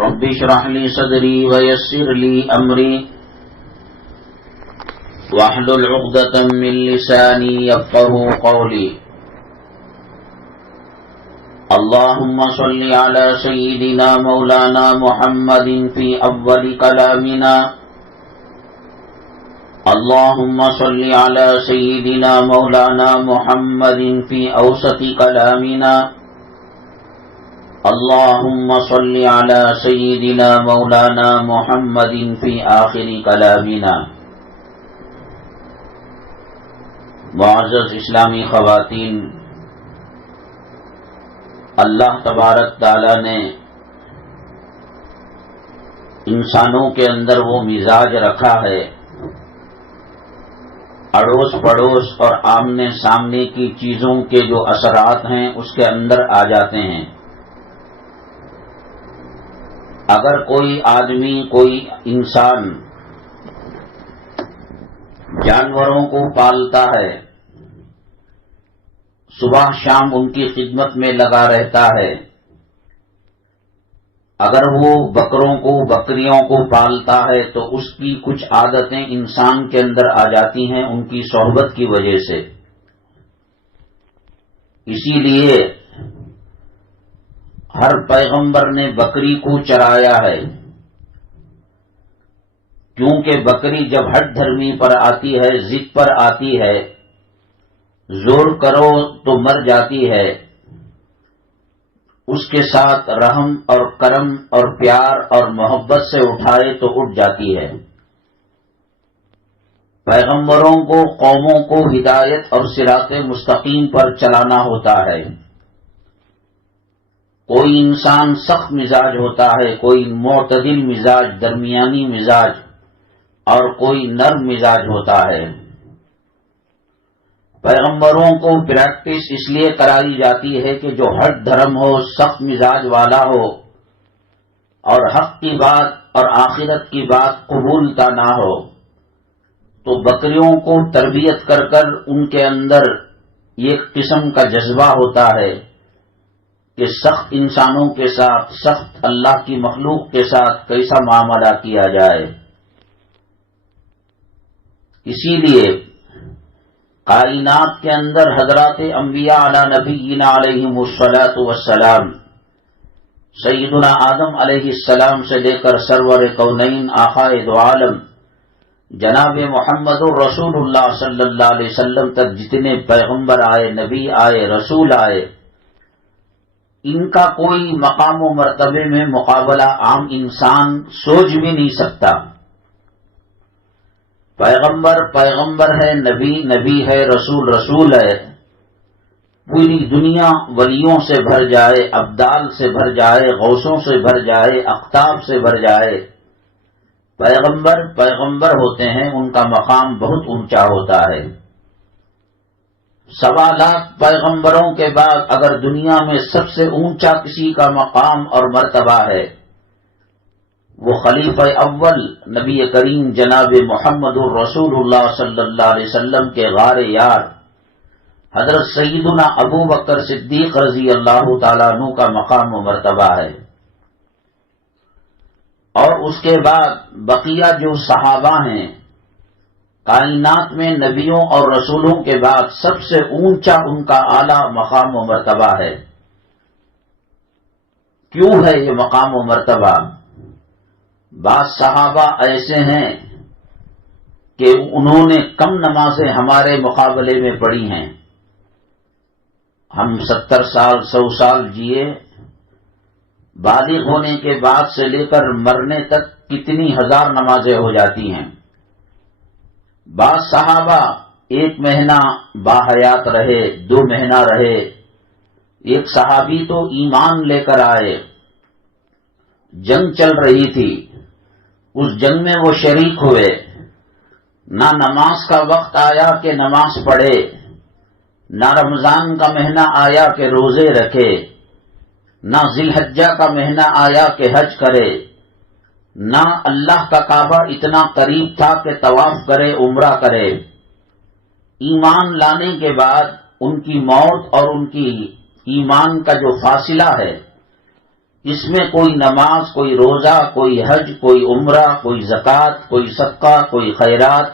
رب اشرح لي صدري ويسر لي أمري واحلل عقدة من لساني يفقهوا قولي. اللهم صل على سيدنا مولانا محمد في أول كلامنا. اللهم صل على سيدنا مولانا محمد في أوسط كلامنا. اللهم صل على سيدنا مولانا محمد في آخر كلامنا. معزز اسلامی خواتین، اللہ تبارک تعالی نے انسانوں کے اندر وہ مزاج رکھا ہے، اڑوس پڑوس اور آمنے سامنے کی چیزوں کے جو اثرات ہیں اس کے اندر آ جاتے ہیں. اگر کوئی آدمی، کوئی انسان جانوروں کو پالتا ہے، صبح شام ان کی خدمت میں لگا رہتا ہے، اگر وہ بکروں کو، بکریوں کو پالتا ہے تو اس کی کچھ عادتیں انسان کے اندر آ جاتی ہیں ان کی صحبت کی وجہ سے. اسی لیے ہر پیغمبر نے بکری کو چرایا ہے، کیونکہ بکری جب ہٹ دھرمی پر آتی ہے، ضد پر آتی ہے، زور کرو تو مر جاتی ہے، اس کے ساتھ رحم اور کرم اور پیار اور محبت سے اٹھائے تو اٹھ جاتی ہے. پیغمبروں کو، قوموں کو ہدایت اور صراط مستقیم پر چلانا ہوتا ہے. کوئی انسان سخت مزاج ہوتا ہے، کوئی معتدل مزاج، درمیانی مزاج، اور کوئی نرم مزاج ہوتا ہے. پیغمبروں کو پریکٹس اس لیے کرائی جاتی ہے کہ جو ہٹ دھرم ہو، سخت مزاج والا ہو اور حق کی بات اور آخرت کی بات قبولتا نہ ہو، تو بکریوں کو تربیت کر کر ان کے اندر ایک قسم کا جذبہ ہوتا ہے کہ سخت انسانوں کے ساتھ، سخت اللہ کی مخلوق کے ساتھ کیسا معاملہ کیا جائے. اسی لیے کائنات کے اندر حضرات انبیاء علی نبینا علیہم الصلاۃ والسلام، سیدنا آدم علیہ السلام سے لے کر سرور کونین آقائے دو عالم جناب محمد الرسول اللہ صلی اللہ علیہ وسلم تک جتنے پیغمبر آئے، نبی آئے، رسول آئے، ان کا کوئی مقام و مرتبے میں مقابلہ عام انسان سوچ بھی نہیں سکتا. پیغمبر پیغمبر ہے، نبی نبی ہے، رسول رسول ہے. پوری دنیا ولیوں سے بھر جائے، ابدال سے بھر جائے، غوثوں سے بھر جائے، اقطاب سے بھر جائے، پیغمبر پیغمبر ہوتے ہیں، ان کا مقام بہت اونچا ہوتا ہے. 1.25 لاکھ پیغمبروں کے بعد اگر دنیا میں سب سے اونچا کسی کا مقام اور مرتبہ ہے، وہ خلیفہ اول نبی کریم جناب محمد الرسول اللہ صلی اللہ علیہ وسلم کے غار یار حضرت سیدنا ابو بکر صدیق رضی اللہ تعالیٰ عنہ کا مقام و مرتبہ ہے. اور اس کے بعد بقیہ جو صحابہ ہیں، کائنات میں نبیوں اور رسولوں کے بعد سب سے اونچا ان کا اعلیٰ مقام و مرتبہ ہے. کیوں ہے یہ مقام و مرتبہ؟ بعض صحابہ ایسے ہیں کہ انہوں نے کم نمازیں ہمارے مقابلے میں پڑھی ہیں. ہم 70 سال 100 سال جیے، بالغ ہونے کے بعد سے لے کر مرنے تک کتنی ہزار نمازیں ہو جاتی ہیں. بعض صحابہ 1 مہینہ باحیات رہے، 2 مہینہ رہے. ایک صحابی تو ایمان لے کر آئے، جنگ چل رہی تھی، اس جنگ میں وہ شریک ہوئے، نہ نماز کا وقت آیا کہ نماز پڑھے، نہ رمضان کا مہینہ آیا کہ روزے رکھے، نہ ذی الحجہ کا مہینہ آیا کہ حج کرے، نہ اللہ کا کعبہ اتنا قریب تھا کہ طواف کرے، عمرہ کرے. ایمان لانے کے بعد ان کی موت اور ان کی ایمان کا جو فاصلہ ہے اس میں کوئی نماز، کوئی روزہ، کوئی حج، کوئی عمرہ، کوئی زکوٰۃ، کوئی صدقہ، کوئی خیرات،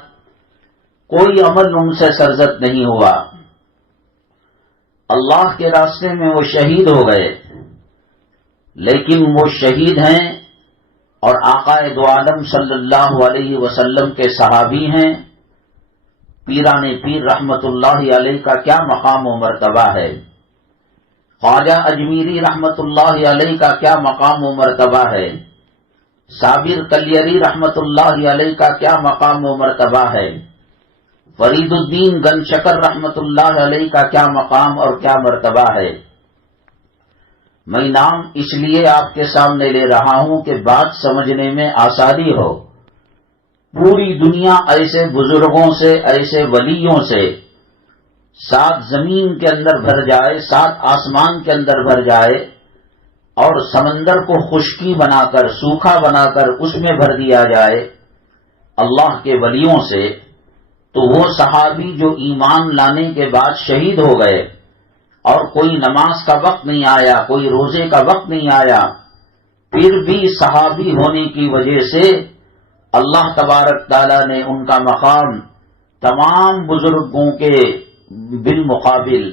کوئی عمل ان سے سرزد نہیں ہوا۔ اللہ کے راستے میں وہ شہید ہو گئے، لیکن وہ شہید ہیں اور آقا دو عالم صلی اللہ علیہ وسلم کے صحابی ہیں۔ پیران پیر رحمت اللہ علیہ کا کیا مقام و مرتبہ ہے، خواجہ اجمیری رحمت اللہ علیہ کا کیا مقام و مرتبہ ہے، صابر کلیری رحمت اللہ علیہ کا کیا مقام و مرتبہ ہے، فرید الدین گن شکر رحمت اللہ علیہ کا کیا مقام اور کیا مرتبہ ہے۔ میں نام اس لیے آپ کے سامنے لے رہا ہوں کہ بات سمجھنے میں آسانی ہو۔ پوری دنیا ایسے بزرگوں سے، ایسے ولیوں سے 7 زمین کے اندر بھر جائے، 7 آسمان کے اندر بھر جائے اور سمندر کو خشکی بنا کر، سوکھا بنا کر اس میں بھر دیا جائے اللہ کے ولیوں سے، تو وہ صحابی جو ایمان لانے کے بعد شہید ہو گئے اور کوئی نماز کا وقت نہیں آیا، کوئی روزے کا وقت نہیں آیا، پھر بھی صحابی ہونے کی وجہ سے اللہ تبارک تعالیٰ نے ان کا مقام تمام بزرگوں کے بالمقابل،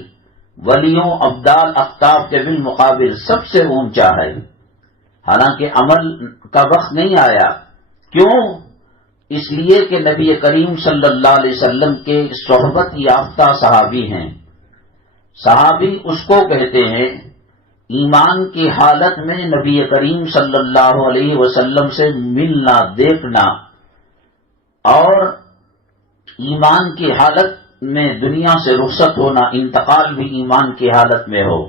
ولیوں، ابدال، اقطاب کے بالمقابل سب سے اونچا ہے، حالانکہ عمل کا وقت نہیں آیا۔ کیوں؟ اس لیے کہ نبی کریم صلی اللہ علیہ وسلم کے صحبت یافتہ صحابی ہیں۔ صحابی اس کو کہتے ہیں ایمان کی حالت میں نبی کریم صلی اللہ علیہ وسلم سے ملنا، دیکھنا، اور ایمان کی حالت میں دنیا سے رخصت ہونا، انتقال بھی ایمان کی حالت میں ہو۔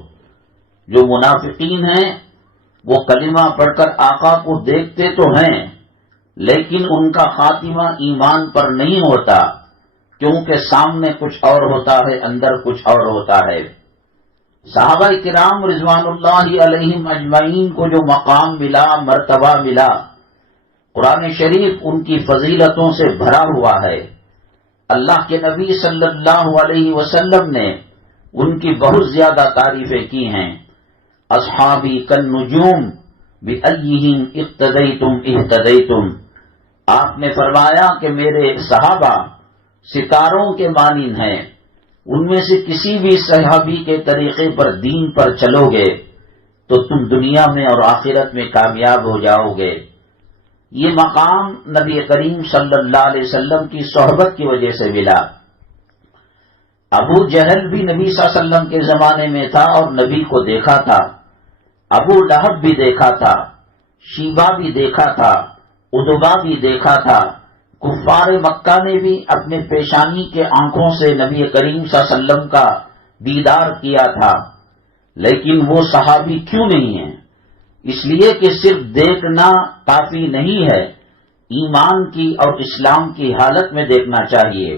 جو منافقین ہیں وہ کلمہ پڑھ کر آقا کو دیکھتے تو ہیں، لیکن ان کا خاتمہ ایمان پر نہیں ہوتا، کیونکہ سامنے کچھ اور ہوتا ہے، اندر کچھ اور ہوتا ہے۔ صحابہ کرام رضوان اللہ علیہم اجمعین کو جو مقام ملا، مرتبہ ملا، قرآن شریف ان کی فضیلتوں سے بھرا ہوا ہے۔ اللہ کے نبی صلی اللہ علیہ وسلم نے ان کی بہت زیادہ تعریفیں کی ہیں۔ اصحابی کالنجوم بأیہم اقتدیتم اہتدیتم، آپ نے فرمایا کہ میرے صحابہ ستاروں کے مانند ہیں، ان میں سے کسی بھی صحابی کے طریقے پر، دین پر چلو گے تو تم دنیا میں اور آخرت میں کامیاب ہو جاؤ گے۔ یہ مقام نبی کریم صلی اللہ علیہ وسلم کی صحبت کی وجہ سے ملا۔ ابو جہل بھی نبی صلی اللہ علیہ وسلم کے زمانے میں تھا اور نبی کو دیکھا تھا، ابو لہب بھی دیکھا تھا، شیبہ بھی دیکھا تھا، ادبا بھی دیکھا تھا، کفار مکہ نے بھی اپنے پیشانی کے آنکھوں سے نبی کریم صلی اللہ علیہ وسلم کا دیدار کیا تھا، لیکن وہ صحابی کیوں نہیں ہیں؟ اس لیے کہ صرف دیکھنا کافی نہیں ہے، ایمان کی اور اسلام کی حالت میں دیکھنا چاہیے۔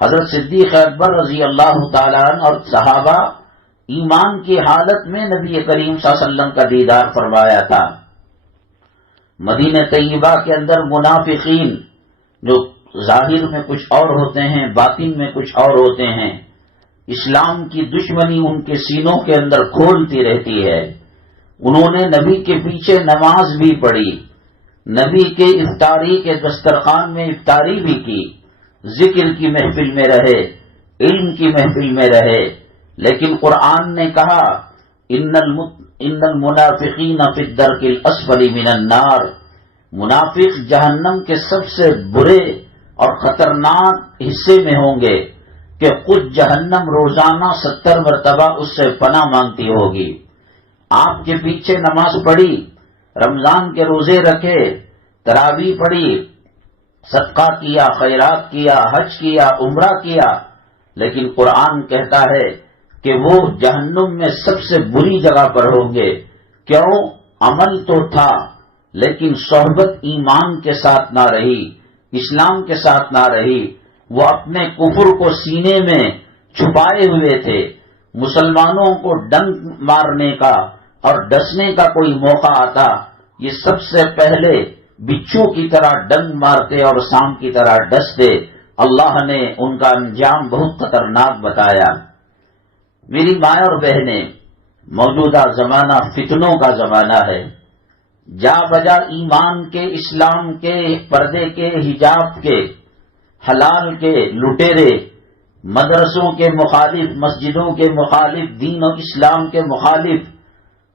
حضرت صدیق اکبر رضی اللہ تعالیٰ عنہ اور صحابہ ایمان کی حالت میں نبی کریم صلی اللہ علیہ وسلم کا دیدار فرمایا تھا۔ مدینہ طیبہ کے اندر منافقین جو ظاہر میں کچھ اور ہوتے ہیں، باطن میں کچھ اور ہوتے ہیں، اسلام کی دشمنی ان کے سینوں کے اندر کھولتی رہتی ہے۔ انہوں نے نبی کے پیچھے نماز بھی پڑھی، نبی کے افطاری کے دسترخوان میں افطاری بھی کی، ذکر کی محفل میں رہے، علم کی محفل میں رہے، لیکن قرآن نے کہا ان المنافقین فی الدرک الاسفل من النار، منافق جہنم کے سب سے برے اور خطرناک حصے میں ہوں گے کہ خود جہنم روزانہ 70 مرتبہ اس سے پناہ مانگتی ہوگی۔ آپ کے پیچھے نماز پڑھی، رمضان کے روزے رکھے، تراویح پڑھی، صدقہ کیا، خیرات کیا، حج کیا، عمرہ کیا، لیکن قرآن کہتا ہے کہ وہ جہنم میں سب سے بری جگہ پر ہوں گے۔ کیوں؟ عمل تو تھا لیکن صحبت ایمان کے ساتھ نہ رہی، اسلام کے ساتھ نہ رہی، وہ اپنے کفر کو سینے میں چھپائے ہوئے تھے۔ مسلمانوں کو ڈنک مارنے کا اور ڈسنے کا کوئی موقع آتا، یہ سب سے پہلے بچھو کی طرح ڈنک مارتے اور سام کی طرح ڈستے۔ اللہ نے ان کا انجام بہت خطرناک بتایا۔ میری ماں اور بہنیں، موجودہ زمانہ فتنوں کا زمانہ ہے. جا بجا ایمان کے، اسلام کے، پردے کے، حجاب کے، حلال کے لٹیرے، مدرسوں کے مخالف، مسجدوں کے مخالف، دین و اسلام کے مخالف،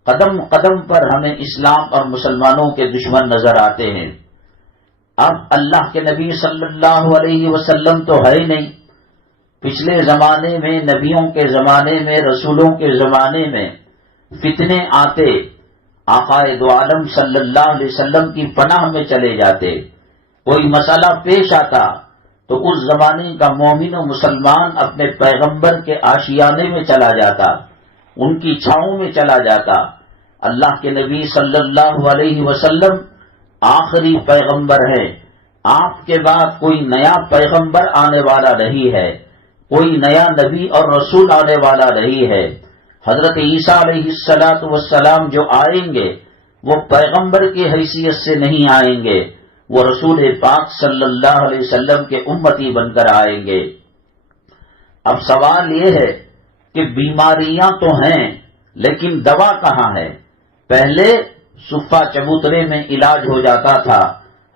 قدم قدم پر ہمیں اسلام اور مسلمانوں کے دشمن نظر آتے ہیں. اب اللہ کے نبی صلی اللہ علیہ وسلم تو ہے ہی نہیں. پچھلے زمانے میں، نبیوں کے زمانے میں، رسولوں کے زمانے میں فتنے آتے، آقائے دو عالم صلی اللہ علیہ وسلم کی پناہ میں چلے جاتے. کوئی مسئلہ پیش آتا تو اس زمانے کا مومن و مسلمان اپنے پیغمبر کے آشیانے میں چلا جاتا، ان کی چھاؤں میں چلا جاتا. اللہ کے نبی صلی اللہ علیہ وسلم آخری پیغمبر ہے. آپ کے بعد کوئی نیا پیغمبر آنے والا نہیں ہے، کوئی نیا نبی اور رسول آنے والا نہیں ہے. حضرت عیسیٰ علیہ السلام جو آئیں گے وہ پیغمبر کی حیثیت سے نہیں آئیں گے، وہ رسول پاک صلی اللہ علیہ وسلم کے امتی بن کر آئیں گے. اب سوال یہ ہے کہ بیماریاں تو ہیں لیکن دوا کہاں ہے؟ پہلے صفہ چبوترے میں علاج ہو جاتا تھا،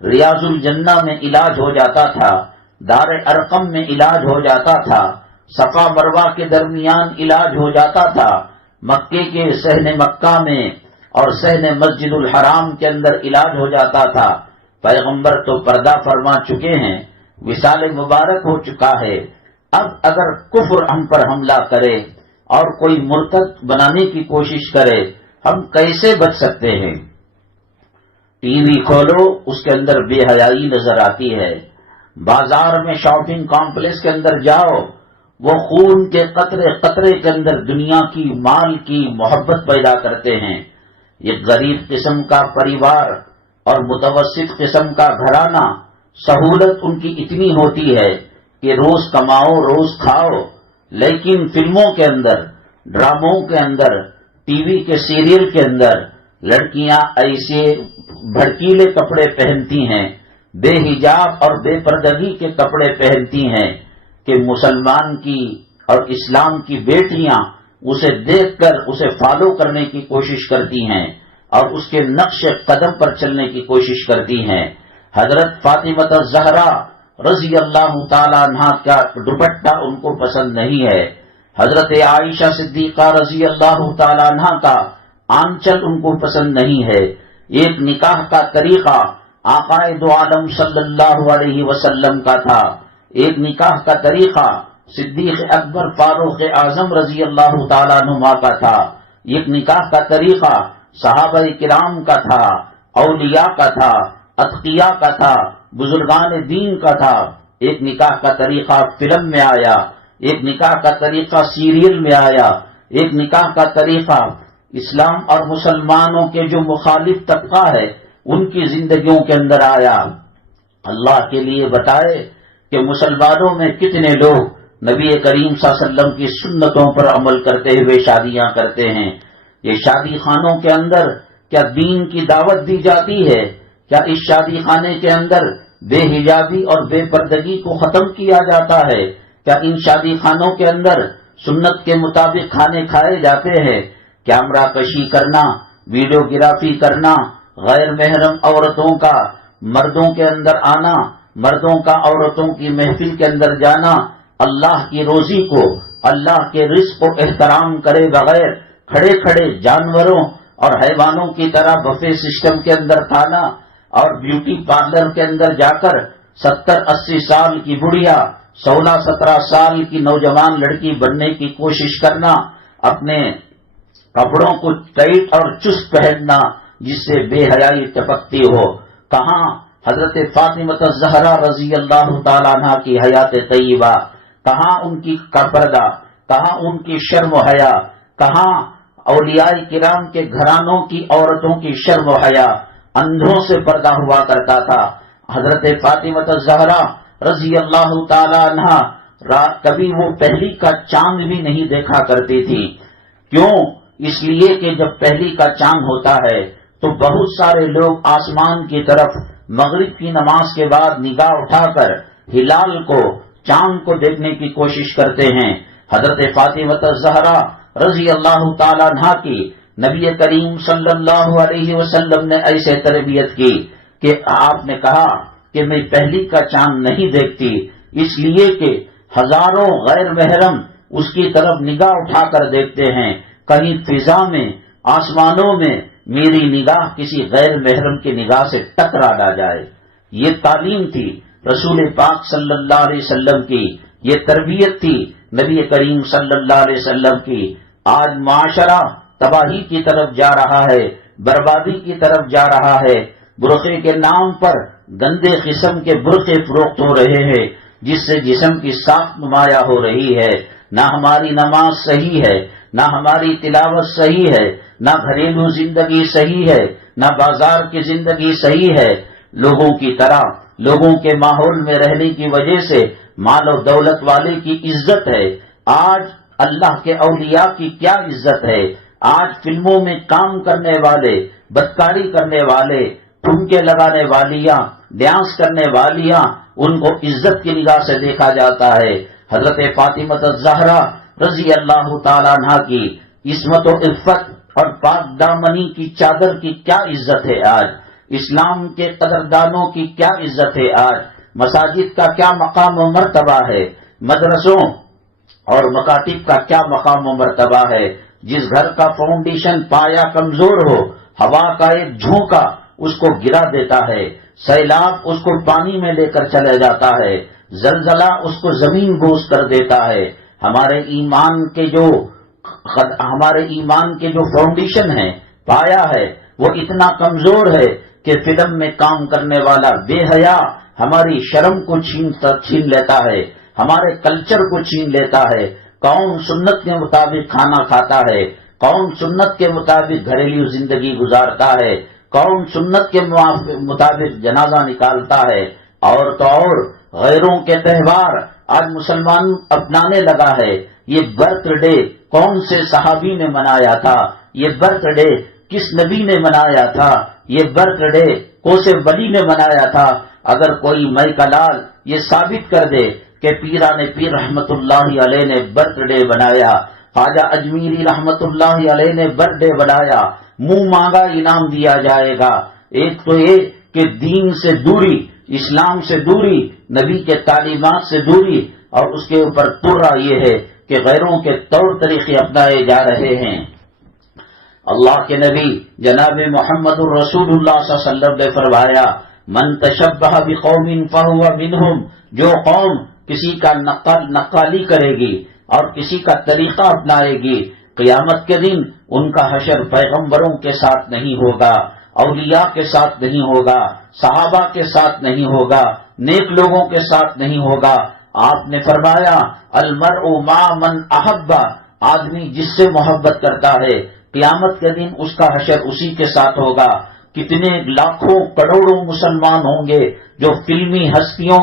ریاض الجنہ میں علاج ہو جاتا تھا، دار ارقم میں علاج ہو جاتا تھا، صفا مروہ کے درمیان علاج ہو جاتا تھا، مکے کے صحن مکہ میں اور صحن مسجد الحرام کے اندر علاج ہو جاتا تھا. پیغمبر تو پردہ فرما چکے ہیں، وصال مبارک ہو چکا ہے. اب اگر کفر ہم پر حملہ کرے اور کوئی مرتد بنانے کی کوشش کرے، ہم کیسے بچ سکتے ہیں؟ ٹی وی کھولو، اس کے اندر بے حیائی نظر آتی ہے. بازار میں، شاپنگ کمپلیکس کے اندر جاؤ، وہ خون کے قطرے قطرے کے اندر دنیا کی، مال کی محبت پیدا کرتے ہیں. یہ غریب قسم کا پریوار اور متوسط قسم کا گھرانہ، سہولت ان کی اتنی ہوتی ہے کہ روز کماؤ روز کھاؤ، لیکن فلموں کے اندر، ڈراموں کے اندر، ٹی وی کے سیریل کے اندر لڑکیاں ایسے بھڑکیلے کپڑے پہنتی ہیں، بے حجاب اور بے پردگی کے کپڑے پہنتی ہیں کہ مسلمان کی اور اسلام کی بیٹیاں اسے دیکھ کر اسے فالو کرنے کی کوشش کرتی ہیں اور اس کے نقش قدم پر چلنے کی کوشش کرتی ہیں. حضرت فاطمہ الزہرا رضی اللہ تعالی عنہا کا دوپٹہ ان کو پسند نہیں ہے. حضرت عائشہ صدیقہ رضی اللہ تعالی عنہا کا آنچل ان کو پسند نہیں ہے. ایک نکاح کا طریقہ آقائے دو عالم صلی اللہ علیہ وسلم کا تھا، ایک نکاح کا طریقہ صدیق اکبر فاروق اعظم رضی اللہ تعالیٰ عنہ کا تھا، ایک نکاح کا طریقہ صحابہ کرام کا تھا، اولیاء کا تھا، اتقیاء کا تھا، بزرگان دین کا تھا. ایک نکاح کا طریقہ فلم میں آیا، ایک نکاح کا طریقہ سیریل میں آیا، ایک نکاح کا طریقہ اسلام اور مسلمانوں کے جو مخالف طبقہ ہے ان کی زندگیوں کے اندر آیا. اللہ کے لیے بتائے کہ مسلمانوں میں کتنے لوگ نبی کریم صلی اللہ علیہ وسلم کی سنتوں پر عمل کرتے ہوئے شادیاں کرتے ہیں. یہ شادی خانوں کے اندر کیا دین کی دعوت دی جاتی ہے؟ کیا اس شادی خانے کے اندر بے حجابی اور بے پردگی کو ختم کیا جاتا ہے؟ کیا ان شادی خانوں کے اندر سنت کے مطابق کھانے کھائے جاتے ہیں؟ کیمرہ کشی کرنا، ویڈیوگرافی کرنا، غیر محرم عورتوں کا مردوں کے اندر آنا، مردوں کا عورتوں کی محفل کے اندر جانا، اللہ کی روزی کو، اللہ کے رزق کو احترام کرے بغیر کھڑے کھڑے جانوروں اور حیوانوں کی طرح بفے سسٹم کے اندر کھانا، اور بیوٹی پارلر کے اندر جا کر 70-80 سال کی بڑھیا 16-17 سال کی نوجوان لڑکی بننے کی کوشش کرنا، اپنے کپڑوں کو ٹائٹ اور چست پہننا جس سے بے حیائی ٹپکتی ہو. کہاں حضرت فاطمہ الزہرا رضی اللہ تعالیٰ عنہ کی حیات طیبہ، کہاں ان کی پردہ، کہاں ان کی شرم و حیا، کہاں اولیاء کرام کے گھرانوں کی عورتوں کی شرم و حیا؟ اندھوں سے پردہ ہوا کرتا تھا. حضرت فاطمہ الزہرا رضی اللہ تعالیٰ عنہ کبھی وہ پہلی کا چاند بھی نہیں دیکھا کرتی تھی. کیوں؟ اس لیے کہ جب پہلی کا چاند ہوتا ہے تو بہت سارے لوگ آسمان کی طرف مغرب کی نماز کے بعد نگاہ اٹھا کر ہلال کو، چاند کو دیکھنے کی کوشش کرتے ہیں. حضرت فاطمہ الزہرا رضی اللہ تعالیٰ عنہ کی نبی کریم صلی اللہ علیہ وسلم نے ایسے تربیت کی کہ آپ نے کہا کہ میں پہلی کا چاند نہیں دیکھتی، اس لیے کہ ہزاروں غیر محرم اس کی طرف نگاہ اٹھا کر دیکھتے ہیں، کہیں فضا میں آسمانوں میں میری نگاہ کسی غیر محرم کی نگاہ سے ٹکرا نہ جائے۔ یہ تعلیم تھی رسول پاک صلی اللہ علیہ وسلم کی، یہ تربیت تھی نبی کریم صلی اللہ علیہ وسلم کی۔ آج معاشرہ تباہی کی طرف جا رہا ہے، بربادی کی طرف جا رہا ہے، برقعے کے نام پر گندے قسم کے برقعے فروخت ہو رہے ہیں، جس سے جسم کی ساخت نمایاں ہو رہی ہے۔ نہ ہماری نماز صحیح ہے، نہ ہماری تلاوت صحیح ہے، نہ گھریلو زندگی صحیح ہے، نہ بازار کی زندگی صحیح ہے۔ لوگوں کی طرح لوگوں کے ماحول میں رہنے کی وجہ سے مال و دولت والے کی عزت ہے، آج اللہ کے اولیاء کی کیا عزت ہے؟ آج فلموں میں کام کرنے والے، بدکاری کرنے والے، ٹھمکے لگانے والیاں، ڈانس کرنے والیاں، ان کو عزت کی نگاہ سے دیکھا جاتا ہے۔ حضرت فاطمہ الزہرا رضی اللہ تعالیٰ عنہ کی عصمت و عفت اور پاک دامنی کی چادر کی کیا عزت ہے آج؟ اسلام کے قدردانوں کی کیا عزت ہے آج؟ مساجد کا کیا مقام و مرتبہ ہے؟ مدرسوں اور مکاتب کا کیا مقام و مرتبہ ہے؟ جس گھر کا فاؤنڈیشن پایا کمزور ہو، ہوا کا ایک جھونکا اس کو گرا دیتا ہے، سیلاب اس کو پانی میں لے کر چلے جاتا ہے، زلزلہ اس کو زمین بوس کر دیتا ہے۔ ہمارے ایمان کے جو فاؤنڈیشن ہے، پایا ہے، وہ اتنا کمزور ہے کہ فلم میں کام کرنے والا بے حیا ہماری شرم کو چھین لیتا ہے، ہمارے کلچر کو چھین لیتا ہے۔ کون سنت کے مطابق کھانا کھاتا ہے؟ کون سنت کے مطابق گھریلو زندگی گزارتا ہے؟ کون سنت کے مطابق جنازہ نکالتا ہے؟ اور تو اور غیروں کے تہوار آج مسلمان اپنانے لگا ہے۔ یہ برتھ ڈے کون سے صحابی نے منایا تھا؟ یہ برتھ ڈے کس نبی نے منایا تھا؟ یہ برتھ ڈے کون سے ولی نے منایا تھا؟ اگر کوئی مئی کا لال یہ ثابت کر دے کہ پیران پیر رحمت اللہ علیہ نے برتھ ڈے بنایا، خواجہ اجمیری رحمت اللہ علیہ نے برتھ ڈے بنایا، منہ مانگا انعام دیا جائے گا۔ ایک تو یہ کہ دین سے دوری، اسلام سے دوری، نبی کے تعلیمات سے دوری، اور اس کے اوپر پورا یہ ہے کہ غیروں کے طور طریقے اپنائے جا رہے ہیں۔ اللہ کے نبی جناب محمد الرسول اللہ صلی اللہ علیہ وسلم نے فرمایا، من تشبہ بقوم فہو منہم، جو قوم کسی کا نقالی کرے گی اور کسی کا طریقہ اپنائے گی، قیامت کے دن ان کا حشر پیغمبروں کے ساتھ نہیں ہوگا، اولیاء کے ساتھ نہیں ہوگا، صحابہ کے ساتھ نہیں ہوگا، نیک لوگوں کے ساتھ نہیں ہوگا۔ آپ نے فرمایا، المرء مع من احب، آدمی جس سے محبت کرتا ہے قیامت کے دن اس کا حشر اسی کے ساتھ ہوگا۔ کتنے لاکھوں کروڑوں مسلمان ہوں گے جو فلمی ہستیوں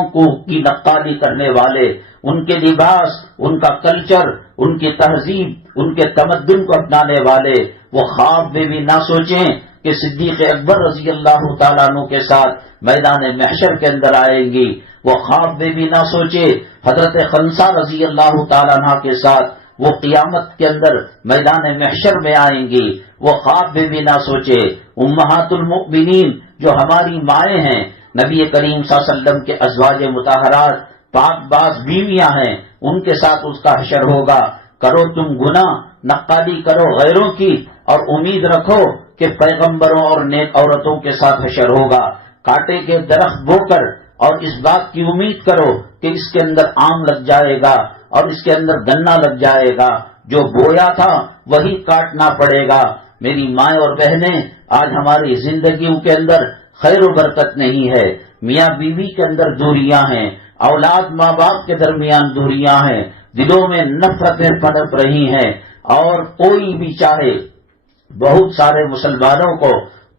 کی نقالی کرنے والے، ان کے لباس، ان کا کلچر، ان کی تہذیب، ان کے تمدن کو اپنانے والے، وہ خواب میں بھی نہ سوچیں کہ صدیق اکبر رضی اللہ تعالیٰ عنہ کے ساتھ میدان محشر کے اندر آئیں گی، وہ خواب میں بھی نہ سوچے حضرت خنسا رضی اللہ تعالیٰ عنہ کے ساتھ وہ قیامت کے اندر میدان محشر میں آئیں گی، وہ خواب میں بھی نہ سوچے امہات المؤمنین جو ہماری مائیں ہیں، نبی کریم صلی اللہ علیہ وسلم کے ازواج مطہرات پاک باز بیویاں ہیں، ان کے ساتھ اس کا حشر ہوگا۔ کرو تم گناہ، نقالی کرو غیروں کی، اور امید رکھو کہ پیغمبروں اور نیک عورتوں کے ساتھ حشر ہوگا۔ کاٹے کے درخت بو کر اور اس بات کی امید کرو کہ اس کے اندر آم لگ جائے گا اور اس کے اندر گنا لگ جائے گا، جو بویا تھا وہی کاٹنا پڑے گا۔ میری مائیں اور بہنیں، آج ہماری زندگیوں کے اندر خیر و برکت نہیں ہے، میاں بیوی کے اندر دوریاں ہیں، اولاد ماں باپ کے درمیان دوریاں ہیں، دلوں میں نفرتیں پنپ رہی ہیں، اور کوئی بھی چاہے بہت سارے مسلمانوں کو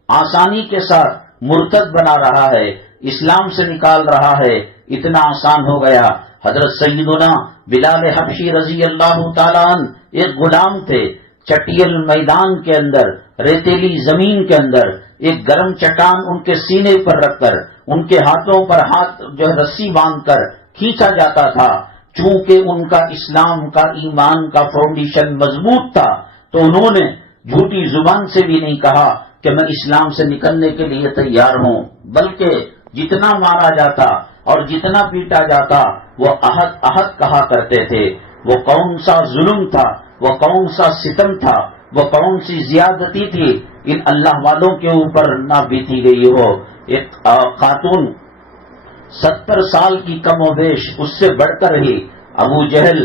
آسانی کے ساتھ مرتد بنا رہا ہے، اسلام سے نکال رہا ہے۔ اتنا آسان ہو گیا۔ حضرت سیدنا بلال حبشی رضی اللہ تعالیٰ عنہ ایک غلام تھے، چٹیل میدان کے اندر، ریتیلی زمین کے اندر ایک گرم چٹان ان کے سینے پر رکھ کر ان کے ہاتھوں پر ہاتھ رسی باندھ کر کھینچا جاتا تھا، چونکہ ان کا اسلام کا ایمان کا فاؤنڈیشن مضبوط تھا تو انہوں نے جھوٹی زبان سے بھی نہیں کہا کہ میں اسلام سے نکلنے کے لیے تیار ہوں، بلکہ جتنا مارا جاتا اور جتنا پیٹا جاتا وہ عہد عہد کہا کرتے تھے۔ وہ کون سا ظلم تھا، وہ کون سا ستم تھا، وہ کون سی زیادتی تھی ان اللہ والوں کے اوپر نہ بیتی گئی ہو۔ ایک خاتون 70 سال کی کم و بیش، اس سے بڑھ کر ہی ابو جہل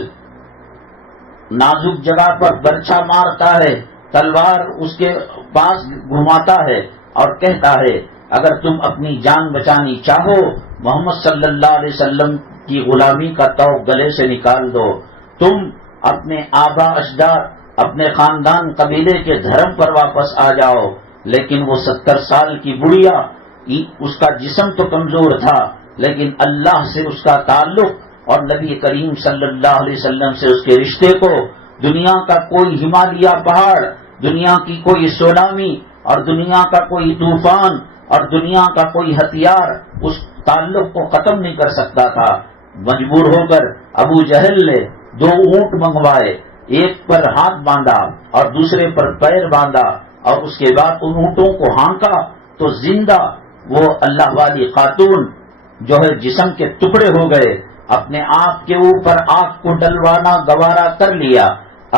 نازک جگہ پر برچھا مارتا ہے، تلوار اس کے پاس گھماتا ہے اور کہتا ہے اگر تم اپنی جان بچانی چاہو محمد صلی اللہ علیہ وسلم کی غلامی کا طوق گلے سے نکال دو، تم اپنے آبا اجداد اپنے خاندان قبیلے کے دھرم پر واپس آ جاؤ۔ لیکن وہ 70 سال کی بڑھیا، اس کا جسم تو کمزور تھا لیکن اللہ سے اس کا تعلق اور نبی کریم صلی اللہ علیہ وسلم سے اس کے رشتے کو دنیا کا کوئی ہمالیہ پہاڑ، دنیا کی کوئی سونامی اور دنیا کا کوئی طوفان اور دنیا کا کوئی ہتھیار اس تعلق کو ختم نہیں کر سکتا تھا۔ مجبور ہو کر ابو جہل نے 2 اونٹ منگوائے، ایک پر ہاتھ باندھا اور دوسرے پر پیر باندھا اور اس کے بعد ان اونٹوں کو ہانکا تو زندہ وہ اللہ والی خاتون جو ہے جسم کے ٹکڑے ہو گئے۔ اپنے آپ کے اوپر آگ کو ڈلوانا گوارا کر لیا،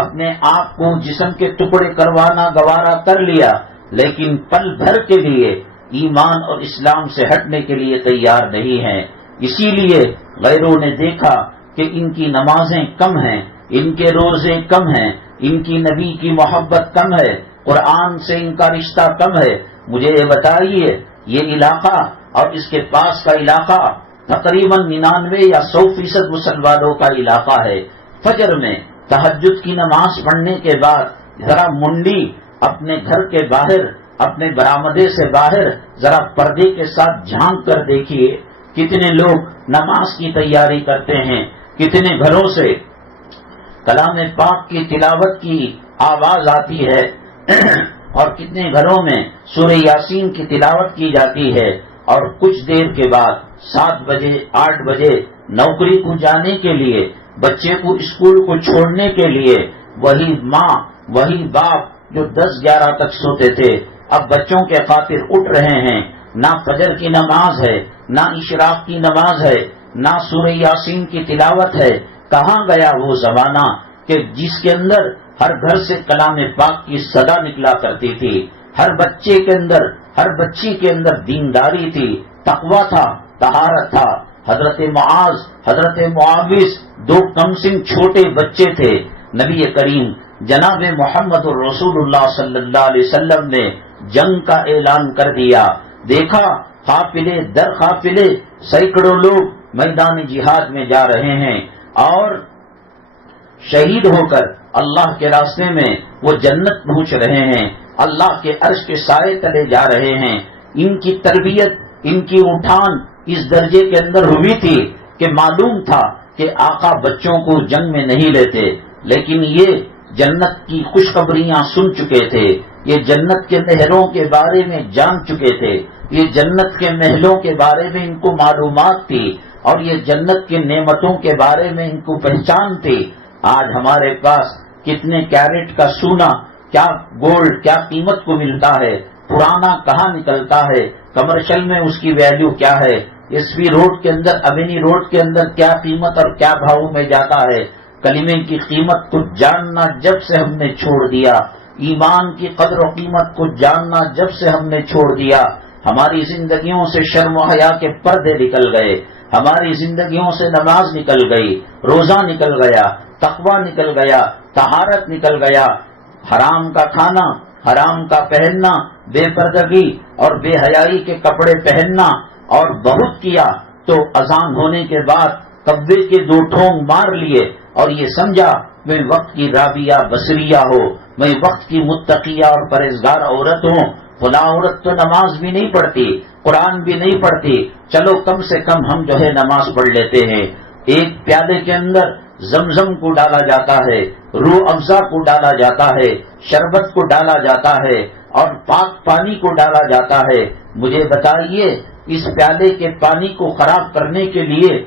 اپنے آپ کو جسم کے ٹکڑے کروانا گوارا کر لیا، لیکن پل بھر کے لیے ایمان اور اسلام سے ہٹنے کے لیے تیار نہیں ہیں۔ اسی لیے غیروں نے دیکھا کہ ان کی نمازیں کم ہیں، ان کے روزے کم ہیں، ان کی نبی کی محبت کم ہے، قرآن سے ان کا رشتہ کم ہے۔ مجھے یہ بتائیے یہ علاقہ اور اس کے پاس کا علاقہ تقریباً 99 یا 100% مسلمانوں کا علاقہ ہے۔ فجر میں تہجد کی نماز پڑھنے کے بعد ذرا منڈی اپنے گھر کے باہر، اپنے برآمدے سے باہر ذرا پردے کے ساتھ جھانک کر دیکھیے کتنے لوگ نماز کی تیاری کرتے ہیں، کتنے گھروں سے کلام پاک کی تلاوت کی آواز آتی ہے اور کتنے گھروں میں سورہ یاسین کی تلاوت کی جاتی ہے، اور کچھ دیر کے بعد 7 بجے 8 بجے نوکری کو جانے کے لیے، بچے کو اسکول کو چھوڑنے کے لیے وہی ماں وہی باپ جو 10-11 تک سوتے تھے اب بچوں کے خاطر اٹھ رہے ہیں۔ نہ فجر کی نماز ہے، نہ اشراق کی نماز ہے، نہ سورہ یاسین کی تلاوت ہے۔ کہاں گیا وہ زمانہ کہ جس کے اندر ہر گھر سے کلام پاک کی صدا نکلا کرتی تھی، ہر بچے کے اندر ہر بچی کے اندر دینداری تھی، تقویٰ تھا، طہارت تھا۔ حضرت معاذ حضرت معاوض 2 کمسن چھوٹے بچے تھے۔ نبی کریم جناب محمد الرسول اللہ صلی اللہ علیہ وسلم نے جنگ کا اعلان کر دیا۔ دیکھا قافلے در قافلے سینکڑوں لوگ میدان جہاد میں جا رہے ہیں اور شہید ہو کر اللہ کے راستے میں وہ جنت پہنچ رہے ہیں، اللہ کے عرش کے سائے تلے جا رہے ہیں۔ ان کی تربیت، ان کی اٹھان اس درجے کے اندر ہوئی تھی کہ معلوم تھا کہ آقا بچوں کو جنگ میں نہیں لیتے، لیکن یہ جنت کی خوشخبریاں سن چکے تھے، یہ جنت کے نہروں کے بارے میں جان چکے تھے، یہ جنت کے محلوں کے بارے میں ان کو معلومات تھی اور یہ جنت کے نعمتوں کے بارے میں ان کو پہچان تھی۔ آج ہمارے پاس کتنے کیرٹ کا سونا، کیا گولڈ کیا قیمت کو ملتا ہے، پرانا کہاں نکلتا ہے، کمرشل میں اس کی ویلیو کیا ہے، ایس پی روڈ کے اندر ابینی روڈ کے اندر کیا قیمت اور کیا بھاؤ میں جاتا ہے۔ کلمے کی قیمت کو جاننا جب سے ہم نے چھوڑ دیا، ایمان کی قدر و قیمت کو جاننا جب سے ہم نے چھوڑ دیا، ہماری زندگیوں سے شرم و حیا کے پردے نکل گئے، ہماری زندگیوں سے نماز نکل گئی، روزہ نکل گیا، تقویٰ نکل گیا، طہارت نکل گیا۔ حرام کا کھانا، حرام کا پہننا، بے پردگی اور بے حیائی کے کپڑے پہننا، اور بہت کیا تو اذان ہونے کے بعد کبے کے 2 ٹھونگ مار لیے اور یہ سمجھا میں وقت کی رابیہ بصریہ ہو، میں وقت کی متقیہ اور پرہیزگار عورت ہوں۔ فلاں عورت تو نماز بھی نہیں پڑھتی، قرآن بھی نہیں پڑھتی، چلو کم سے کم ہم جو ہے نماز پڑھ لیتے ہیں۔ ایک پیالے کے اندر زمزم کو ڈالا جاتا ہے، روح افزا کو ڈالا جاتا ہے، شربت کو ڈالا جاتا ہے اور پاک پانی کو ڈالا جاتا ہے۔ مجھے بتائیے اس پیالے کے پانی کو خراب کرنے کے لیے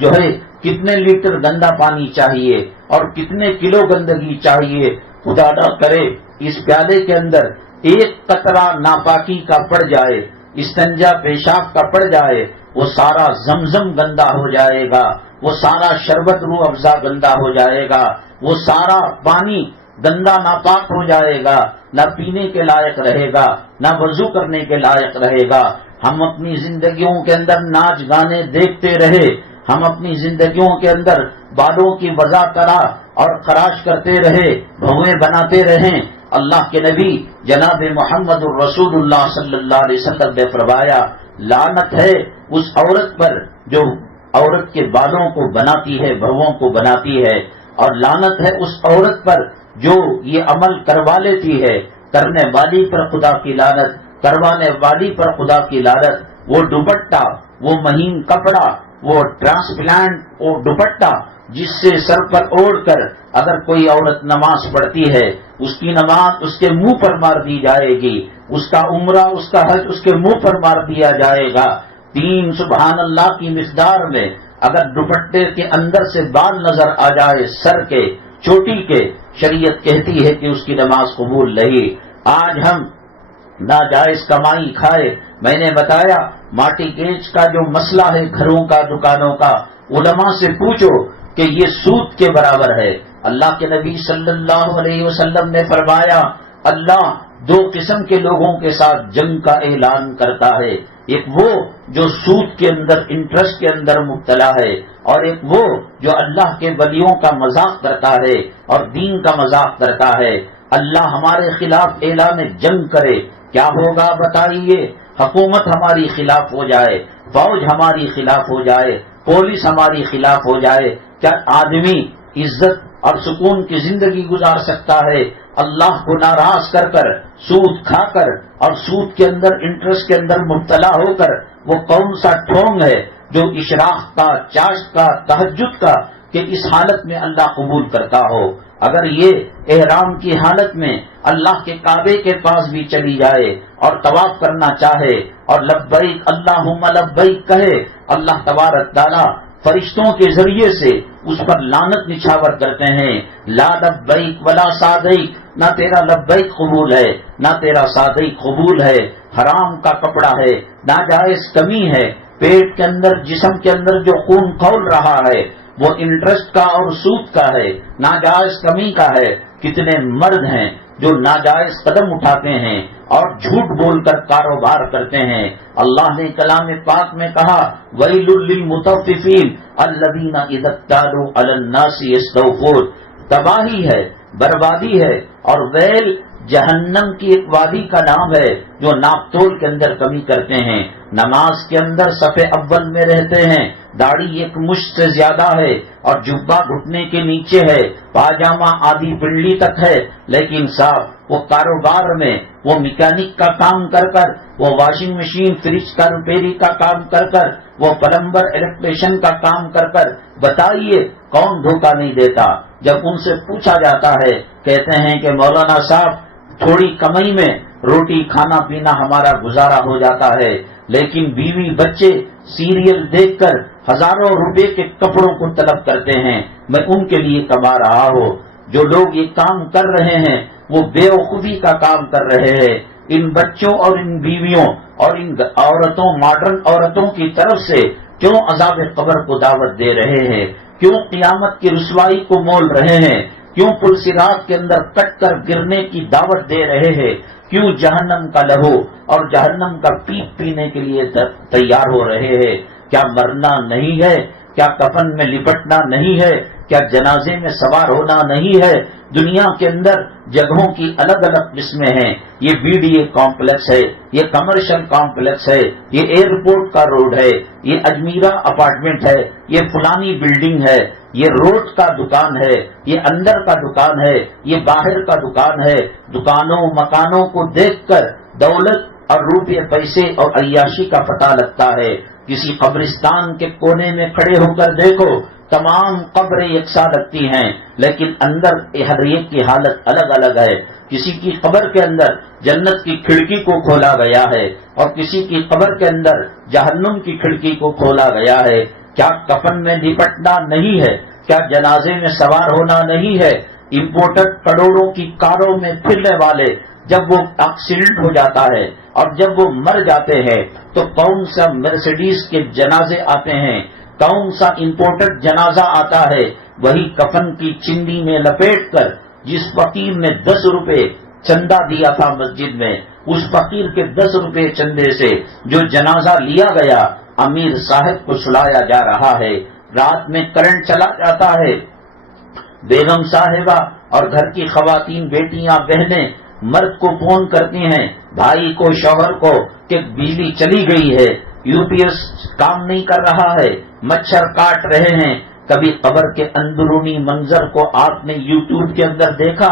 جو ہے کتنے لیٹر گندا پانی چاہیے اور کتنے کلو گندگی چاہیے، خدا نہ کرے اس پیالے کے اندر ایک قطرہ ناپاکی کا پڑ جائے، استنجا پیشاب کا پڑ جائے، وہ سارا زمزم گندا ہو جائے گا، وہ سارا شربت روح افزا گندا ہو جائے گا، وہ سارا پانی گندا ناپاک ہو جائے گا، نہ پینے کے لائق رہے گا، نہ وضو کرنے کے لائق رہے گا۔ ہم اپنی زندگیوں کے اندر ناچ گانے دیکھتے رہے، ہم اپنی زندگیوں کے اندر بالوں کی وضع کرا اور خراش کرتے رہے، بھویں بناتے رہیں۔ اللہ کے نبی جناب محمد الرسول اللہ صلی اللہ علیہ وسلم نے فرمایا، لعنت ہے اس عورت پر جو عورت کے بالوں کو بناتی ہے، بھووں کو بناتی ہے، اور لعنت ہے اس عورت پر جو یہ عمل کروا لیتی ہے۔ کرنے والی پر خدا کی لعنت، کروانے والی پر خدا کی لعنت۔ وہ دوپٹہ، وہ مہین کپڑا، وہ ٹرانسپلانٹ، وہ دوپٹہ جس سے سر پر اوڑھ کر اگر کوئی عورت نماز پڑھتی ہے، اس کی نماز اس کے منہ پر مار دی جائے گی، اس کا عمرہ، اس کا حج اس کے منہ پر مار دیا جائے گا۔ 3 سبحان اللہ کی مقدار میں اگر دوپٹے کے اندر سے بال نظر آ جائے سر کے، چوٹی کے، شریعت کہتی ہے کہ اس کی نماز قبول نہیں۔ آج ہم ناجائز کمائی کھائے، میں نے بتایا مارٹی گیج کا جو مسئلہ ہے گھروں کا، دکانوں کا، علماء سے پوچھو کہ یہ سود کے برابر ہے۔ اللہ کے نبی صلی اللہ علیہ وسلم نے فرمایا، اللہ 2 قسم کے لوگوں کے ساتھ جنگ کا اعلان کرتا ہے، ایک وہ جو سود کے اندر، انٹرسٹ کے اندر مبتلا ہے، اور ایک وہ جو اللہ کے ولیوں کا مذاق کرتا ہے اور دین کا مذاق کرتا ہے۔ اللہ ہمارے خلاف اعلان جنگ کرے، کیا ہوگا بتائیے؟ حکومت ہماری خلاف ہو جائے، فوج ہماری خلاف ہو جائے، پولیس ہماری خلاف ہو جائے، کیا آدمی عزت اور سکون کی زندگی گزار سکتا ہے؟ اللہ کو ناراض کر کر، سود کھا کر اور سود کے اندر، انٹرسٹ کے اندر مبتلا ہو کر، وہ کون سا ٹھونگ ہے جو اشراق کا، چاشت کا، تہجد کا، کہ اس حالت میں اللہ قبول کرتا ہو؟ اگر یہ احرام کی حالت میں اللہ کے کعبے کے پاس بھی چلی جائے اور طواف کرنا چاہے اور لبیک اللہم لبیک کہے، اللہ تبارک تعالیٰ فرشتوں کے ذریعے سے اس پر لعنت نچھاور کرتے ہیں، لا لبیک ولا سعدیک، نہ تیرا لبیک قبول ہے نہ تیرا سعدیک قبول ہے۔ حرام کا کپڑا ہے، ناجائز کمی ہے، پیٹ کے اندر، جسم کے اندر جو خون کھول رہا ہے وہ انٹرسٹ کا اور سود کا ہے، ناجائز کمی کا ہے۔ کتنے مرد ہیں جو ناجائز قدم اٹھاتے ہیں اور جھوٹ بول کر کاروبار کرتے ہیں۔ اللہ نے کلام پاک میں کہا، وَيْلٌ لِّلْمُطَفِّفِينَ الَّذِينَ إِذَا اكْتَالُوا عَلَى النَّاسِ يَسْتَوْفُونَ۔ تباہی ہے، بربادی ہے، اور ویل جہنم کی ایک وادی کا نام ہے جو ناپ تول کے اندر کمی کرتے ہیں، نماز کے اندر صف اول میں رہتے ہیں، داڑھی ایک مشت سے زیادہ ہے اور جبہ گھٹنے کے نیچے ہے، پاجامہ آدھی پنڈلی تک ہے، لیکن صاحب وہ کاروبار میں، وہ میکینک کا کام کر کر، وہ واشنگ مشین، فریج کا ریپیری کا کام کر کر، وہ پلمبر الیکٹریشین کا کام کر کر، بتائیے کون دھوکہ نہیں دیتا؟ جب ان سے پوچھا جاتا ہے کہتے ہیں کہ مولانا صاحب تھوڑی کمائی میں روٹی کھانا پینا ہمارا گزارا ہو جاتا ہے، لیکن بیوی بچے سیریل دیکھ کر ہزاروں روپے کے کپڑوں کو طلب کرتے ہیں، میں ان کے لیے کما رہا ہوں۔ جو لوگ یہ کام کر رہے ہیں وہ بے وقوفی کا کام کر رہے ہیں۔ ان بچوں اور ان بیویوں اور ان عورتوں، ماڈرن عورتوں کی طرف سے کیوں عذاب قبر کو دعوت دے رہے ہیں؟ کیوں قیامت کی رسوائی کو مول رہے ہیں؟ کیوں پل صراط کے اندر کٹ کر گرنے کی دعوت دے رہے ہیں؟ کیوں جہنم کا لہو اور جہنم کا پیپ پینے کے لیے تیار ہو رہے ہیں؟ کیا مرنا نہیں ہے؟ کیا کفن میں لپٹنا نہیں ہے؟ کیا جنازے میں سوار ہونا نہیں ہے؟ دنیا کے اندر جگہوں کی الگ الگ قسمیں ہیں، یہ BDA کمپلیکس ہے، یہ کمرشل کمپلیکس ہے، یہ ایئرپورٹ کا روڈ ہے، یہ اجمیرہ اپارٹمنٹ ہے، یہ فلانی بلڈنگ ہے، یہ روڈ کا دکان ہے، یہ اندر کا دکان ہے، یہ باہر کا دکان ہے۔ دکانوں مکانوں کو دیکھ کر دولت اور روپے پیسے اور عیاشی کا پتہ لگتا ہے۔ کسی قبرستان کے کونے میں کھڑے ہو کر دیکھو، تمام قبریں یکساں لگتی ہیں، لیکن اندر ہر ایک کی حالت الگ الگ ہے۔ کسی کی قبر کے اندر جنت کی کھڑکی کو کھولا گیا ہے اور کسی کی قبر کے اندر جہنم کی کھڑکی کو کھولا گیا ہے۔ کیا کفن میں لپٹنا نہیں ہے؟ کیا جنازے میں سوار ہونا نہیں ہے؟ امپورٹڈ کروڑوں کی کاروں میں پھرنے والے جب وہ ایکسیڈنٹ ہو جاتا ہے اور جب وہ مر جاتے ہیں تو کون سا مرسیڈیز کے جنازے آتے ہیں، کون سا امپورٹڈ جنازہ آتا ہے؟ وہی کفن کی چندی میں لپیٹ کر جس فقیر نے 10 روپے چندہ دیا تھا مسجد میں، اس فقیر کے 10 روپے چندے سے جو جنازہ لیا گیا، امیر صاحب کو سلایا جا رہا ہے۔ رات میں کرنٹ چلا جاتا ہے، بیگم صاحبہ اور گھر کی خواتین، بیٹیاں، بہنیں مرد کو فون کرتی ہیں، بھائی کو، شوہر کو، کہ بجلی چلی گئی ہے، یو پی ایس کام نہیں کر رہا ہے، مچھر کاٹ رہے ہیں۔ کبھی قبر کے اندرونی منظر کو آپ نے یوٹیوب کے اندر دیکھا؟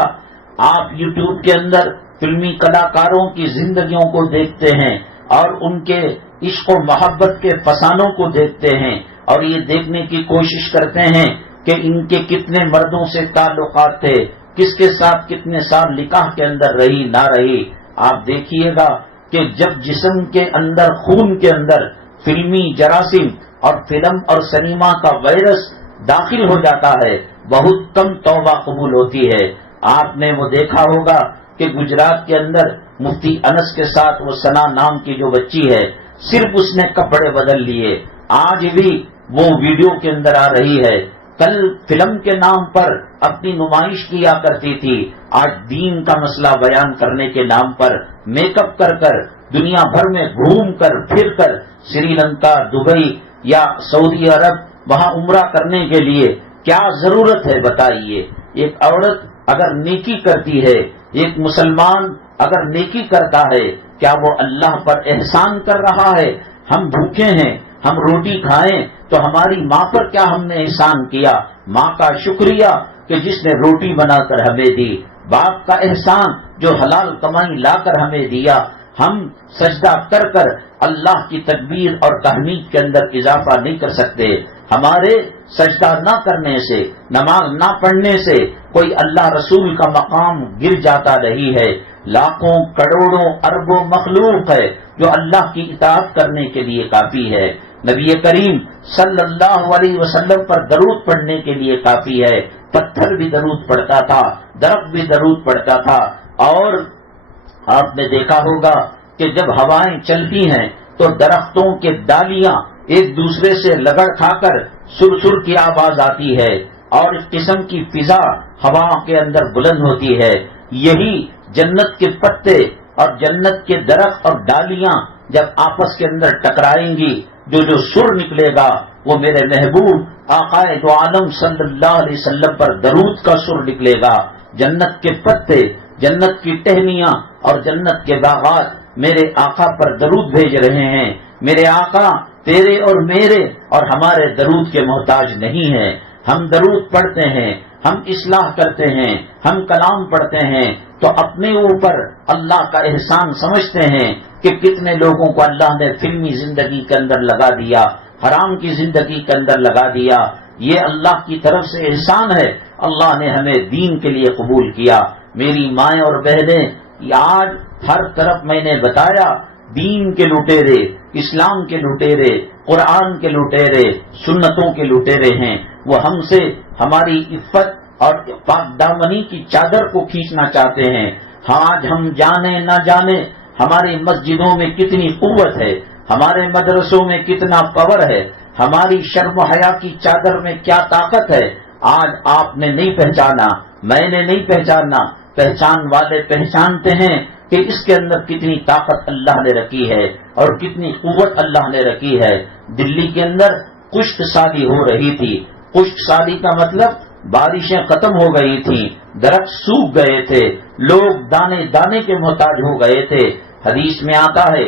آپ یوٹیوب کے اندر فلمی کلاکاروں کی زندگیوں کو دیکھتے ہیں اور ان کے عشق و محبت کے فسانوں کو دیکھتے ہیں اور یہ دیکھنے کی کوشش کرتے ہیں کہ ان کے کتنے مردوں سے تعلقات تھے، کس کے ساتھ کتنے سال نکاح کے اندر رہی نہ رہی۔ آپ دیکھیے گا کہ جب جسم کے اندر، خون کے اندر فلمی جراثیم اور فلم اور سنیما کا وائرس داخل ہو جاتا ہے، بہت کم توبہ قبول ہوتی ہے۔ آپ نے وہ دیکھا ہوگا کہ گجرات کے اندر مفتی انس کے ساتھ وہ ثنا نام کی جو بچی ہے، صرف اس نے کپڑے بدل لیے، آج بھی وہ ویڈیو کے اندر آ رہی ہے۔ کل فلم کے نام پر اپنی نمائش کیا کرتی تھی، آج دین کا مسئلہ بیان کرنے کے نام پر میک اپ کر کر دنیا بھر میں گھوم کر پھر کر سری لنکا، دبئی یا سعودی عرب وہاں عمرہ کرنے کے لیے کیا ضرورت ہے بتائیے؟ ایک عورت اگر نیکی کرتی ہے، ایک مسلمان اگر نیکی کرتا ہے، کیا وہ اللہ پر احسان کر رہا ہے؟ ہم بھوکے ہیں، ہم روٹی کھائیں تو ہماری ماں پر کیا ہم نے احسان کیا؟ ماں کا شکریہ کہ جس نے روٹی بنا کر ہمیں دی، باپ کا احسان جو حلال کمائی لا کر ہمیں دیا۔ ہم سجدہ کر کر اللہ کی تکبیر اور تحمید کے اندر اضافہ نہیں کر سکتے۔ ہمارے سجدہ نہ کرنے سے، نماز نہ پڑھنے سے کوئی اللہ رسول کا مقام گر جاتا نہیں ہے۔ لاکھوں، کروڑوں، اربوں مخلوق ہے جو اللہ کی اطاعت کرنے کے لیے کافی ہے۔ نبی کریم صلی اللہ علیہ وسلم پر درود پڑھنے کے لیے کافی ہے۔ پتھر بھی درود پڑھتا تھا، درخت بھی درود پڑھتا تھا۔ اور آپ نے دیکھا ہوگا کہ جب ہوائیں چلتی ہیں تو درختوں کے ڈالیاں ایک دوسرے سے لگڑ کھا کر سر سر کی آواز آتی ہے اور اس قسم کی فضا ہوا کے اندر بلند ہوتی ہے۔ یہی جنت کے پتے اور جنت کے درخت اور ڈالیاں جب آپس کے اندر ٹکرائیں گی، جو سر نکلے گا وہ میرے محبوب آقائے دو عالم صلی اللہ علیہ وسلم پر درود کا سر نکلے گا۔ جنت کے پتے، جنت کی ٹہنیاں اور جنت کے باغات میرے آقا پر درود بھیج رہے ہیں۔ میرے آقا تیرے اور میرے اور ہمارے درود کے محتاج نہیں ہیں۔ ہم درود پڑھتے ہیں، ہم اصلاح کرتے ہیں، ہم کلام پڑھتے ہیں تو اپنے اوپر اللہ کا احسان سمجھتے ہیں کہ کتنے لوگوں کو اللہ نے فلمی زندگی کے اندر لگا دیا، حرام کی زندگی کے اندر لگا دیا۔ یہ اللہ کی طرف سے احسان ہے، اللہ نے ہمیں دین کے لیے قبول کیا۔ میری مائیں اور بہنیں، آج ہر طرف میں نے بتایا دین کے لٹیرے، اسلام کے لٹیرے، قرآن کے لٹیرے، سنتوں کے لٹیرے ہیں۔ وہ ہم سے ہماری عفت اور پاک دامنی کی چادر کو کھینچنا چاہتے ہیں۔ آج ہم جانے نہ جانے ہماری مسجدوں میں کتنی قوت ہے، ہمارے مدرسوں میں کتنا پاور ہے، ہماری شرم و حیا کی چادر میں کیا طاقت ہے، آج آپ نے نہیں پہچانا، میں نے نہیں پہچانا، پہچان والے پہچانتے ہیں کہ اس کے اندر کتنی طاقت اللہ نے رکھی ہے اور کتنی قوت اللہ نے رکھی ہے۔ دلی کے اندر خشک سالی ہو رہی تھی۔ خشک سالی کا مطلب بارشیں ختم ہو گئی تھیں، درخت سوکھ گئے تھے، لوگ دانے دانے کے محتاج ہو گئے تھے۔ حدیث میں آتا ہے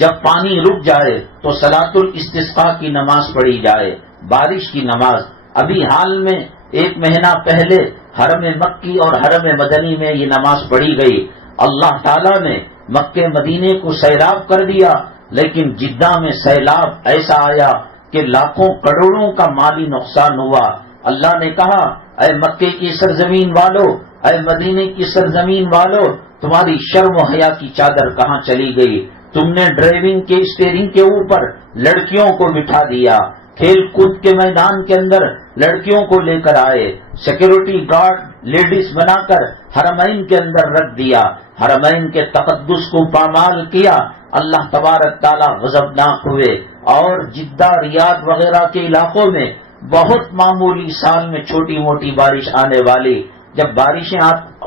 جب پانی رک جائے تو صلاۃ الاستسقاء کی نماز پڑھی جائے، بارش کی نماز۔ ابھی حال میں 1 مہینہ پہلے حرم مکی اور حرم مدنی میں یہ نماز پڑھی گئی۔ اللہ تعالیٰ نے مکے مدینے کو سیلاب کر دیا، لیکن جدہ میں سیلاب ایسا آیا کہ لاکھوں کروڑوں کا مالی نقصان ہوا۔ اللہ نے کہا اے مکے کی سرزمین والو، اے مدینے کی سرزمین والو، تمہاری شرم و حیا کی چادر کہاں چلی گئی؟ تم نے ڈرائیونگ کے اسٹیئرنگ کے اوپر لڑکیوں کو بٹھا دیا، کھیل کود کے میدان کے اندر لڑکیوں کو لے کر آئے، سیکورٹی گارڈ لیڈیز بنا کر حرمین کے اندر رکھ دیا، حرمین کے تقدس کو پامال کیا، اللہ تبارک تعالیٰ غضبناک ہوئے۔ اور جدہ ریاض وغیرہ کے علاقوں میں بہت معمولی سال میں چھوٹی موٹی بارش آنے والی، جب بارشیں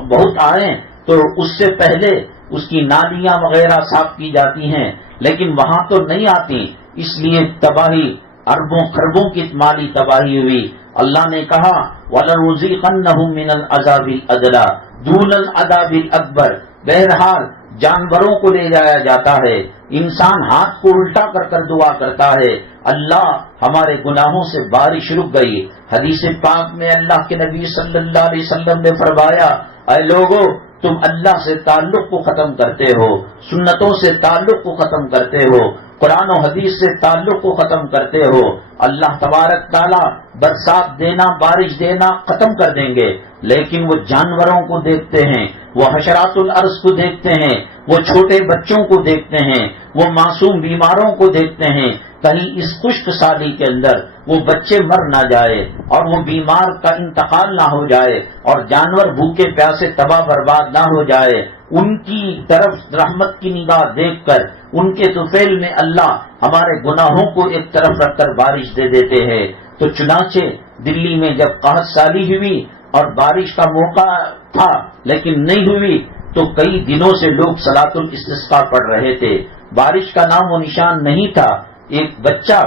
بہت آئیں تو اس سے پہلے اس کی نالیاں وغیرہ صاف کی جاتی ہیں، لیکن وہاں تو نہیں آتی، اس لیے تباہی، اربوں خربوں کی مالی تباہی ہوئی۔ اللہ نے کہا وَلَنُذِيقَنَّهُم مِّنَ الْعَذَابِ الْأَدْنَىٰ دُونَ الْعَذَابِ الْأَكْبَرِ۔ بہرحال جانوروں کو لے جایا جاتا ہے، انسان ہاتھ کو الٹا کر کر دعا کرتا ہے، اللہ ہمارے گناہوں سے بارش رک گئی۔ حدیث پاک میں اللہ کے نبی صلی اللہ علیہ وسلم نے فرمایا، اے لوگو تم اللہ سے تعلق کو ختم کرتے ہو، سنتوں سے تعلق کو ختم کرتے ہو، قرآن و حدیث سے تعلق کو ختم کرتے ہو، اللہ تبارک تعالیٰ برسات دینا، بارش دینا ختم کر دیں گے، لیکن وہ جانوروں کو دیکھتے ہیں، وہ حشرات الارض کو دیکھتے ہیں، وہ چھوٹے بچوں کو دیکھتے ہیں، وہ معصوم بیماروں کو دیکھتے ہیں، کہیں اس خشک سالی کے اندر وہ بچے مر نہ جائے اور وہ بیمار کا انتقال نہ ہو جائے اور جانور بھوکے پیاسے تباہ برباد نہ ہو جائے۔ ان کی طرف رحمت کی نگاہ دیکھ کر ان کے طفیل میں اللہ ہمارے گناہوں کو ایک طرف رکھ کر بارش دے دیتے ہیں۔ تو چنانچہ دلی میں جب قحط سالی ہوئی اور بارش کا موقع تھا لیکن نہیں ہوئی تو کئی دنوں سے لوگ صلاۃ الاستسقاء پڑھ رہے تھے، بارش کا نام و نشان نہیں تھا۔ ایک بچہ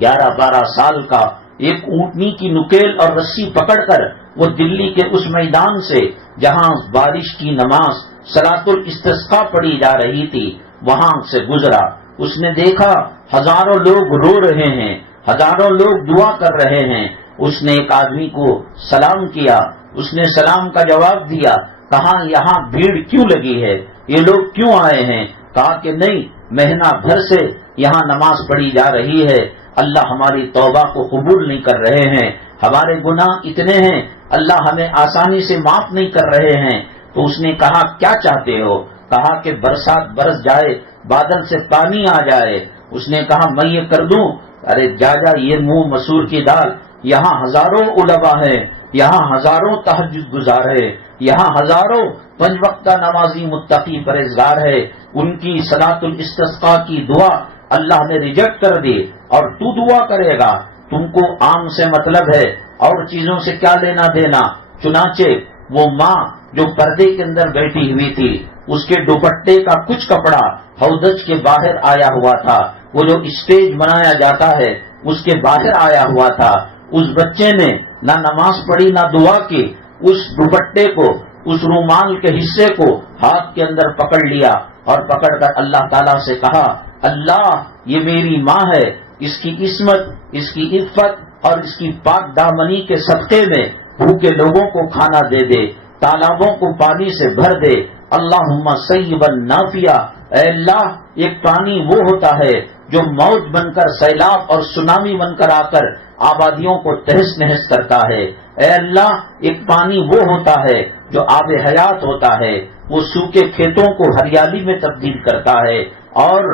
11-12 سال کا ایک اونٹنی کی نکیل اور رسی پکڑ کر وہ دلی کے اس میدان سے جہاں بارش کی نماز صلاۃ الاستسقاء پڑھی جا رہی تھی وہاں سے گزرا۔ اس نے دیکھا ہزاروں لوگ رو رہے ہیں، ہزاروں لوگ دعا کر رہے ہیں۔ اس نے ایک آدمی کو سلام کیا، اس نے سلام کا جواب دیا، کہا یہاں بھیڑ کیوں لگی ہے، یہ لوگ کیوں آئے ہیں؟ کہا کہ نہیں، مہینہ بھر سے یہاں نماز پڑھی جا رہی ہے، اللہ ہماری توبہ کو قبول نہیں کر رہے ہیں، ہمارے گناہ اتنے ہیں، اللہ ہمیں آسانی سے معاف نہیں کر رہے ہیں۔ تو اس نے کہا کیا چاہتے ہو؟ کہا کہ برسات برس جائے، بادل سے پانی آ جائے۔ اس نے کہا میں یہ کر دوں؟ ارے جا یہ منہ مسور کی دال، یہاں ہزاروں علماء ہیں، یہاں ہزاروں تہجد گزار ہے، یہاں ہزاروں 5 وقتہ نمازی متقی پرہیزگار ہے، ان کی صلاۃ الاستسقاء کی دعا اللہ نے ریجیکٹ کر دی اور تو دعا کرے گا؟ تم کو آم سے مطلب ہے اور چیزوں سے کیا لینا دینا؟ چنانچہ وہ ماں جو پردے کے اندر بیٹھی ہوئی تھی، اس کے دوپٹے کا کچھ کپڑا ہودج کے باہر آیا ہوا تھا، وہ جو اسٹیج بنایا جاتا ہے اس کے باہر آیا ہوا تھا۔ اس بچے نے نہ نماز پڑھی نہ دعا کی، اس دوپٹے کو، اس رومال کے حصے کو ہاتھ کے اندر پکڑ لیا اور پکڑ کر اللہ تعالیٰ سے کہا اللہ یہ میری ماں ہے، اس کی عصمت، اس کی عفت اور اس کی پاک دامنی کے صدقے میں بھوکے لوگوں کو کھانا دے دے، تالابوں کو پانی سے بھر دے، اللہم سیبا نافعا۔ اے اللہ ایک پانی وہ ہوتا ہے جو موج بن کر، سیلاب اور سونامی بن کر آ کر آبادیوں کو تہس نہس کرتا ہے۔ اے اللہ ایک پانی وہ ہوتا ہے جو آب حیات ہوتا ہے، وہ سوکھے کھیتوں کو ہریالی میں تبدیل کرتا ہے اور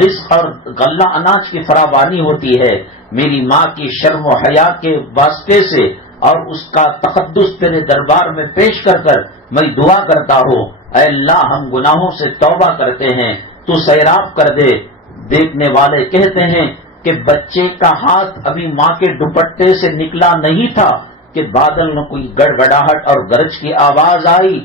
رزق اور غلہ اناج کی فراوانی ہوتی ہے۔ میری ماں کی شرم و حیا کے واسطے سے اور اس کا تقدس تیرے دربار میں پیش کر کر میں دعا کرتا ہوں، اے اللہ ہم گناہوں سے توبہ کرتے ہیں، تو سیراب کر دے۔ دیکھنے والے کہتے ہیں کہ بچے کا ہاتھ ابھی ماں کے دوپٹے سے نکلا نہیں تھا کہ بادل میں کوئی گڑگڑاہٹ اور گرج کی آواز آئی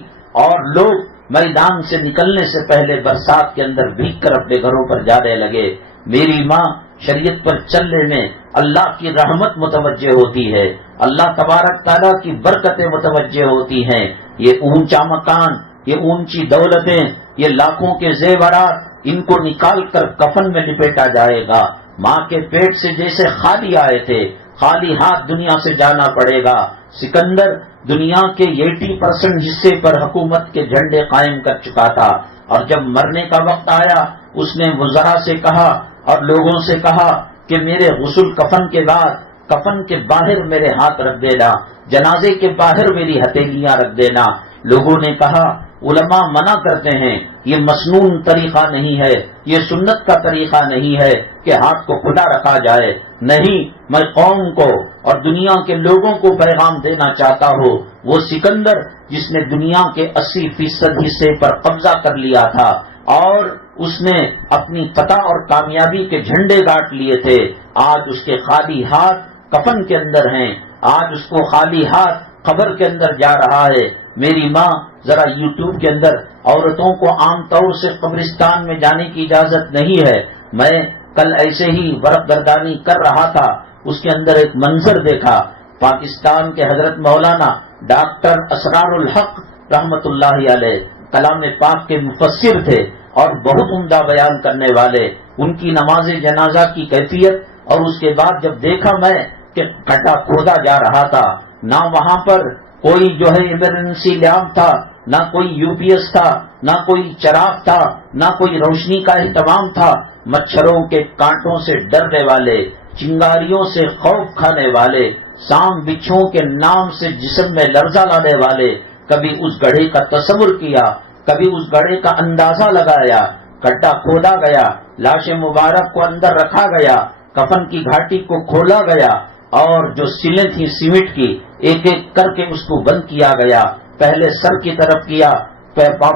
اور لوگ میدان سے نکلنے سے پہلے برسات کے اندر بھیگ کر اپنے گھروں پر جانے لگے۔ میری ماں شریعت پر چلنے میں اللہ کی رحمت متوجہ ہوتی ہے، اللہ تبارک تعالیٰ کی برکتیں متوجہ ہوتی ہیں۔ یہ اونچا مکان، یہ اونچی دولتیں، یہ لاکھوں کے زیورات، ان کو نکال کر کفن میں لپیٹا جائے گا۔ ماں کے پیٹ سے جیسے خالی آئے تھے، خالی ہاتھ دنیا سے جانا پڑے گا۔ سکندر دنیا کے 80% حصے پر حکومت کے جھنڈے قائم کر چکا تھا، اور جب مرنے کا وقت آیا اس نے وزراء سے کہا اور لوگوں سے کہا کہ میرے غسل کفن کے بعد کفن کے باہر میرے ہاتھ رکھ دینا، جنازے کے باہر میری ہتھیلیاں رکھ دینا۔ لوگوں نے کہا علماء منع کرتے ہیں یہ مسنون طریقہ نہیں ہے، یہ سنت کا طریقہ نہیں ہے کہ ہاتھ کو کھلا رکھا جائے. نہیں، میں قوم کو اور دنیا کے لوگوں کو پیغام دینا چاہتا ہوں. وہ سکندر جس نے دنیا کے 80% حصے پر قبضہ کر لیا تھا اور اس نے اپنی فتح اور کامیابی کے جھنڈے گاٹ لیے تھے، آج اس کے خالی ہاتھ کفن کے اندر ہیں، آج اس کو خالی ہاتھ قبر کے اندر جا رہا ہے. میری ماں ذرا یوٹیوب کے اندر عورتوں کو عام طور سے قبرستان میں جانے کی اجازت نہیں ہے. میں کل ایسے ہی ورق گردانی کر رہا تھا، اس کے اندر ایک منظر دیکھا. پاکستان کے حضرت مولانا ڈاکٹر اسرار الحق رحمت اللہ علیہ کلام پاک کے مفسر تھے اور بہت عمدہ بیان کرنے والے. ان کی نماز جنازہ کی کیفیت اور اس کے بعد جب دیکھا میں کہ گڈھا کھودا جا رہا تھا، نہ وہاں پر کوئی جو ہے ایمرجنسی لیمپ تھا، نہ کوئی یو پی ایس تھا، نہ کوئی چراغ تھا، نہ کوئی روشنی کا اہتمام تھا. مچھروں کے کانٹوں سے ڈرنے والے، چنگاریوں سے خوف کھانے والے، سانپ بچھوؤں کے نام سے جسم میں لرزہ لانے والے. کبھی اس گڑھے کا تصور کیا، کبھی اس گڑھے کا اندازہ لگایا. گڈھا کھودا گیا، لاش مبارک کو اندر رکھا گیا، کفن کی گھاٹی کو کھولا گیا اور جو سلیں تھیں سیمنٹ کی ایک ایک کر کے اس کو بند کیا گیا. پہلے سر کی طرف کیا،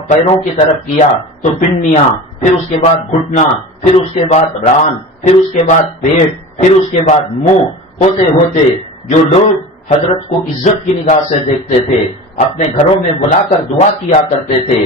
پیروں کی طرف کیا تو پنڈیاں، پھر اس کے بعد گھٹنا، پھر اس کے بعد ران، پھر اس کے بعد پیٹ، پھر اس کے بعد منہ. ہوتے ہوتے جو لوگ حضرت کو عزت کی نگاہ سے دیکھتے تھے، اپنے گھروں میں بلا کر دعا کیا کرتے تھے،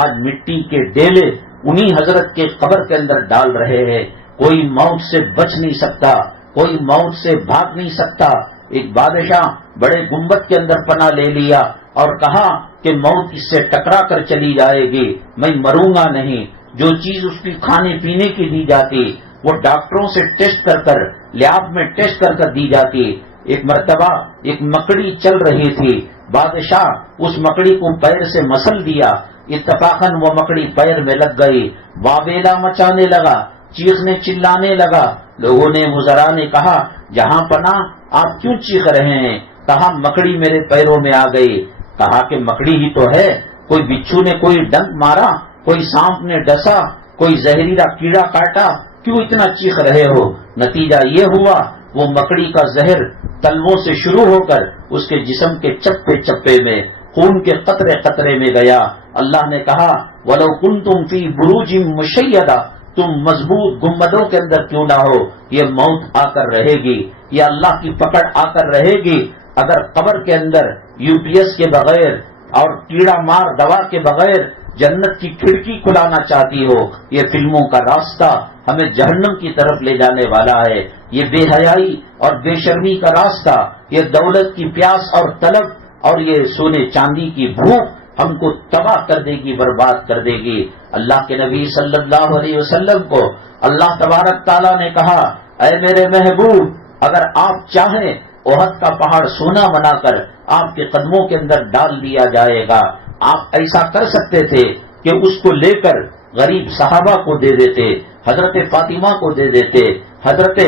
آج مٹی کے ڈیلے انہی حضرت کے قبر کے اندر ڈال رہے ہیں. کوئی موت سے بچ نہیں سکتا، کوئی موت سے بھاگ نہیں سکتا. ایک بادشاہ بڑے گنبد کے اندر پناہ لے لیا اور کہا کہ موت اس سے ٹکرا کر چلی جائے گی، میں مروں گا نہیں. جو چیز اس کی کھانے پینے کی دی جاتی وہ ڈاکٹروں سے ٹیسٹ کر کر، لیاب میں ٹیسٹ کر کر دی جاتی. ایک مرتبہ ایک مکڑی چل رہی تھی، بادشاہ اس مکڑی کو پیر سے مسل دیا، اتفاقاً وہ مکڑی پیر میں لگ گئی، واویلا مچانے لگا، چیخنے چلانے لگا. لوگوں نے وزراء نے کہا جہاں پناہ آپ کیوں چیخ رہے ہیں؟ کہا مکڑی میرے پیروں میں آ گئی. کہا کہ مکڑی ہی تو ہے، کوئی بچھو نے کوئی ڈنک مارا، کوئی سانپ نے ڈسا، کوئی زہریلا کیڑا کاٹا، کیوں اتنا چیخ رہے ہو؟ نتیجہ یہ ہوا وہ مکڑی کا زہر تلووں سے شروع ہو کر اس کے جسم کے چپے چپے میں خون کے قطرے قطرے میں گیا. اللہ نے کہا وَلَوْ كُنْتُمْ فِي بُرُوجٍ مُشَيَّدَةٍ، تم مضبوط گنبدوں کے اندر کیوں نہ ہو، یہ موت آ کر رہے گی، یہ اللہ کی پکڑ آ کر رہے گی. اگر قبر کے اندر یو پی ایس کے بغیر اور کیڑا مار دوا کے بغیر جنت کی کھڑکی کھلانا چاہتی ہو، یہ فلموں کا راستہ ہمیں جہنم کی طرف لے جانے والا ہے. یہ بے حیائی اور بے شرمی کا راستہ، یہ دولت کی پیاس اور طلب اور یہ سونے چاندی کی بھوک ہم کو تباہ کر دے گی، برباد کر دے گی. اللہ کے نبی صلی اللہ علیہ وسلم کو اللہ تبارک تعالیٰ نے کہا اے میرے محبوب، اگر آپ چاہیں احد کا پہاڑ سونا بنا کر آپ کے قدموں کے اندر ڈال دیا جائے گا. آپ ایسا کر سکتے تھے کہ اس کو لے کر غریب صحابہ کو دے دیتے، حضرت فاطمہ کو دے دیتے، حضرت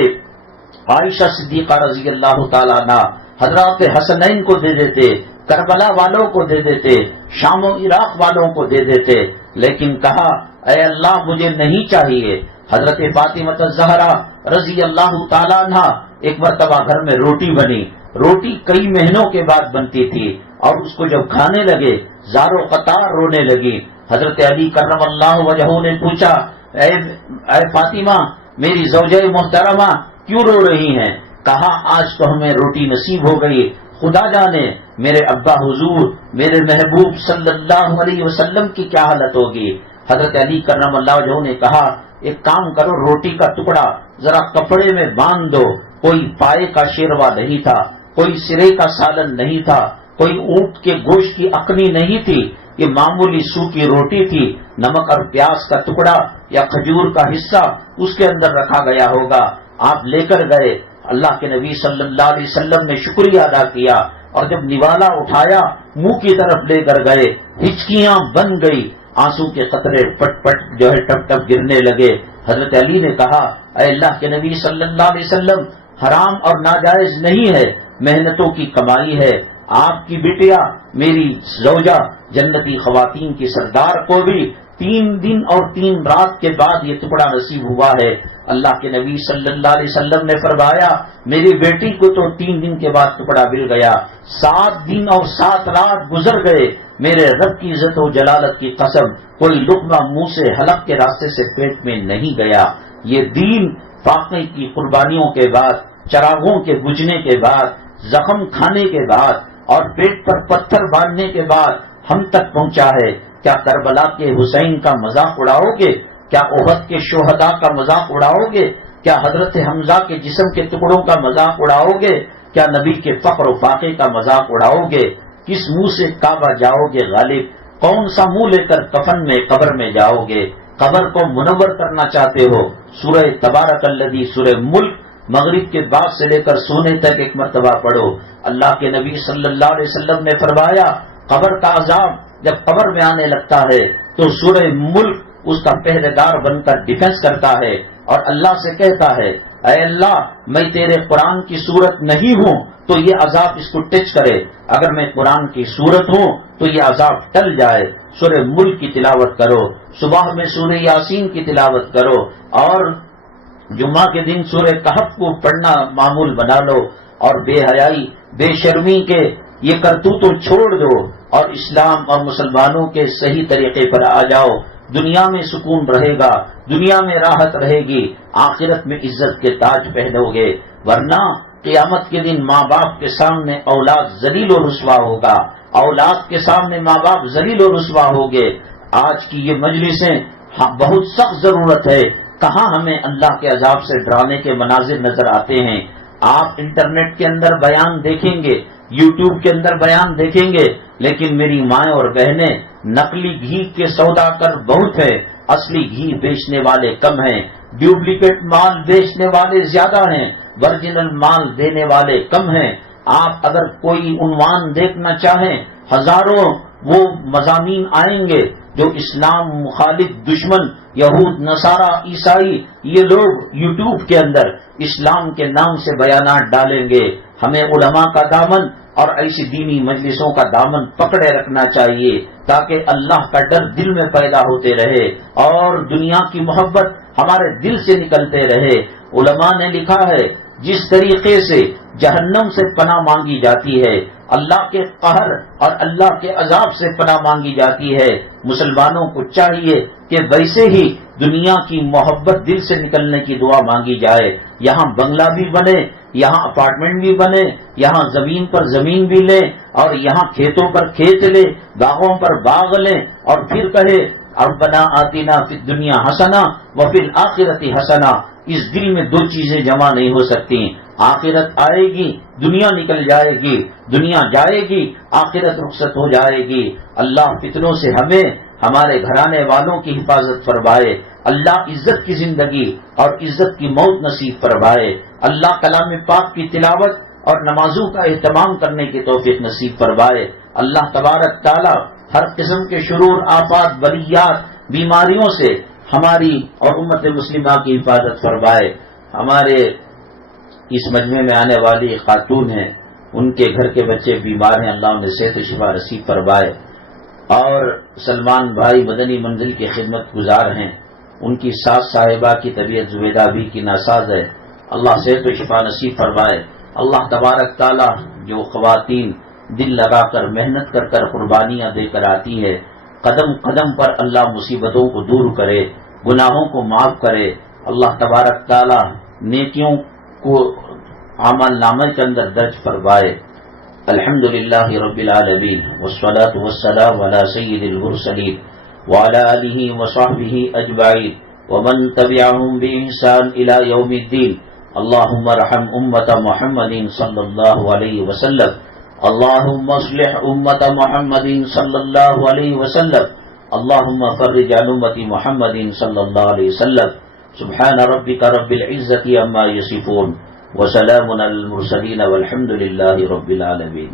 عائشہ صدیقہ رضی اللہ تعالیٰ عنہ، حضرت حسنین کو دے دیتے، کربلا والوں کو دے دیتے، شام و عراق والوں کو دے دیتے. لیکن کہا اے اللہ مجھے نہیں چاہیے. حضرت فاطمہ الزہرا رضی اللہ تعالیٰ عنہ ایک مرتبہ گھر میں روٹی بنی، روٹی کئی مہینوں کے بعد بنتی تھی اور اس کو جب کھانے لگے زار و قطار رونے لگی. حضرت علی کرم اللہ وجہہ نے پوچھا اے فاطمہ میری زوجہ محترمہ کیوں رو رہی ہیں؟ کہا آج تو ہمیں روٹی نصیب ہو گئی، خدا جانے میرے ابا حضور میرے محبوب صلی اللہ علیہ وسلم کی کیا حالت ہوگی. حضرت علی کرم اللہ وجہہ نے کہا ایک کام کرو، روٹی کا ٹکڑا ذرا کپڑے میں باندھ دو. کوئی پائے کا شیروا نہیں تھا، کوئی سرے کا سالن نہیں تھا، کوئی اونٹ کے گوشت کی اکنی نہیں تھی، یہ معمولی سوکھی روٹی تھی. نمک اور پیاز کا ٹکڑا یا کھجور کا حصہ اس کے اندر رکھا گیا ہوگا. آپ لے کر گئے، اللہ کے نبی صلی اللہ علیہ وسلم نے شکریہ ادا کیا اور جب نوالا اٹھایا منہ کی طرف لے کر گئے، ہچکیاں بن گئی، آنسو کے قطرے پٹ پٹ جو ہے ٹپ ٹپ گرنے لگے. حضرت علی نے کہا اے اللہ کے نبی صلی اللہ علیہ وسلم حرام اور ناجائز نہیں ہے، محنتوں کی کمائی ہے، آپ کی بٹیا میری زوجہ جنتی خواتین کی سردار کو بھی 3 دن اور 3 رات کے بعد یہ ٹکڑا نصیب ہوا ہے۔ اللہ کے نبی صلی اللہ علیہ وسلم نے فرمایا میری بیٹی کو تو 3 دن کے بعد ٹکڑا مل گیا، 7 دن اور 7 رات گزر گئے، میرے رب کی عزت و جلالت کی قسم کوئی لقمہ منہ سے حلق کے راستے سے پیٹ میں نہیں گیا۔ یہ دین فاقے کی قربانیوں کے بعد، چراغوں کے بجھنے کے بعد، زخم کھانے کے بعد اور پیٹ پر پتھر باندھنے کے بعد ہم تک پہنچا ہے۔ کیا کربلا کے حسین کا مذاق اڑاؤ گے؟ کیا احد کے شہداء کا مذاق اڑاؤ گے؟ کیا حضرت حمزہ کے جسم کے ٹکڑوں کا مذاق اڑاؤ گے؟ کیا نبی کے فخر و فاقے کا مذاق اڑاؤ گے؟ کس منہ سے کعبہ جاؤ گے غالب؟ کون سا منہ لے کر کفن میں قبر میں جاؤ گے؟ قبر کو منور کرنا چاہتے ہو؟ سورہ تبارک الذی، سورہ ملک مغرب کے بعد سے لے کر سونے تک ایک مرتبہ پڑھو۔ اللہ کے نبی صلی اللہ علیہ وسلم نے فرمایا قبر کا عذاب جب قبر میں آنے لگتا ہے تو سورہ ملک اس کا پہرے دار بن کر ڈیفنس کرتا ہے اور اللہ سے کہتا ہے اے اللہ میں تیرے قرآن کی صورت نہیں ہوں تو یہ عذاب اس کو ٹچ کرے، اگر میں قرآن کی صورت ہوں تو یہ عذاب ٹل جائے۔ سورہ ملک کی تلاوت کرو، صبح میں سورہ یاسین کی تلاوت کرو اور جمعہ کے دن سورہ کہف کو پڑھنا معمول بنا لو، اور بے حیائی بے شرمی کے یہ کرتوتوں چھوڑ دو اور اسلام اور مسلمانوں کے صحیح طریقے پر آ جاؤ۔ دنیا میں سکون رہے گا، دنیا میں راحت رہے گی، آخرت میں عزت کے تاج پہنو گے، ورنہ قیامت کے دن ماں باپ کے سامنے اولاد ذلیل و رسوا ہوگا، اولاد کے سامنے ماں باپ ذلیل و رسوا ہوگے۔ آج کی یہ مجلسیں بہت سخت ضرورت ہے، کہاں ہمیں اللہ کے عذاب سے ڈرانے کے مناظر نظر آتے ہیں۔ آپ انٹرنیٹ کے اندر بیان دیکھیں گے، یوٹیوب کے اندر بیان دیکھیں گے، لیکن میری مائیں اور بہنیں نقلی گھی کے سودا کر بہت ہے، اصلی گھی بیچنے والے کم ہیں، ڈپلیکیٹ مال بیچنے والے زیادہ ہیں، ورجنل مال دینے والے کم ہیں۔ آپ اگر کوئی عنوان دیکھنا چاہیں ہزاروں وہ مضامین آئیں گے جو اسلام مخالف دشمن یہود نصارہ عیسائی یہ لوگ یوٹیوب کے اندر اسلام کے نام سے بیانات ڈالیں گے۔ ہمیں علماء کا دامن اور ایسی دینی مجلسوں کا دامن پکڑے رکھنا چاہیے تاکہ اللہ کا ڈر دل میں پیدا ہوتے رہے اور دنیا کی محبت ہمارے دل سے نکلتے رہے۔ علماء نے لکھا ہے جس طریقے سے جہنم سے پناہ مانگی جاتی ہے، اللہ کے قہر اور اللہ کے عذاب سے پناہ مانگی جاتی ہے، مسلمانوں کو چاہیے کہ ویسے ہی دنیا کی محبت دل سے نکلنے کی دعا مانگی جائے۔ یہاں بنگلہ بھی بنے، یہاں اپارٹمنٹ بھی بنے، یہاں زمین پر زمین بھی لیں اور یہاں کھیتوں پر کھیت لیں، باغوں پر باغ لیں اور پھر کہے ربنا آتنا فی الدنیا حسنہ وفی الآخرۃ حسنہ۔ اس دل میں دو چیزیں جمع نہیں ہو سکتی، آخرت آئے گی دنیا نکل جائے گی، دنیا جائے گی آخرت رخصت ہو جائے گی۔ اللہ فتنوں سے ہمیں ہمارے گھرانے والوں کی حفاظت فرمائے، اللہ عزت کی زندگی اور عزت کی موت نصیب فرمائے، اللہ کلام پاک کی تلاوت اور نمازوں کا اہتمام کرنے کی توفیق نصیب فرمائے۔ اللہ تبارک تعالی ہر قسم کے شرور آفات بلیات بیماریوں سے ہماری اور امت مسلمہ کی حفاظت فرمائے۔ ہمارے اس مجمع میں آنے والی خاتون ہیں، ان کے گھر کے بچے بیمار ہیں، اللہ انہیں صحت و شفا نصیب فرمائے۔ اور سلمان بھائی مدنی منزل کی خدمت گزار ہیں، ان کی ساس صاحبہ کی طبیعت زبیدہ بھی کی ناساز ہے، اللہ صحت و شفا نصیب فرمائے۔ اللہ تبارک تعالی جو خواتین دل لگا کر محنت کر کر قربانیاں دے کر آتی ہے، قدم قدم پر اللہ مصیبتوں کو دور کرے، گناہوں کو معاف کرے، اللہ تبارک تعالی نیکیوں کو عمل نامہ کے اندر درج فرمائے۔ الحمدللہ رب العالمین والصلاة والسلام علی سید المرسلین وعلی آلہ وصحبہ اجمعین ومن تبعہم بإحسان الی یوم الدین۔ اللہم ارحم امت محمد صلی اللہ علیہ وسلم، اللہم اصلح امت محمد صلی اللہ علیہ وسلم، اللہم فرج عن امت محمد صلی اللہ علیہ وسلم۔ سبحان ربک رب العزت عما یصفون وسلام علی المرسلین والحمد للہ رب العالمین۔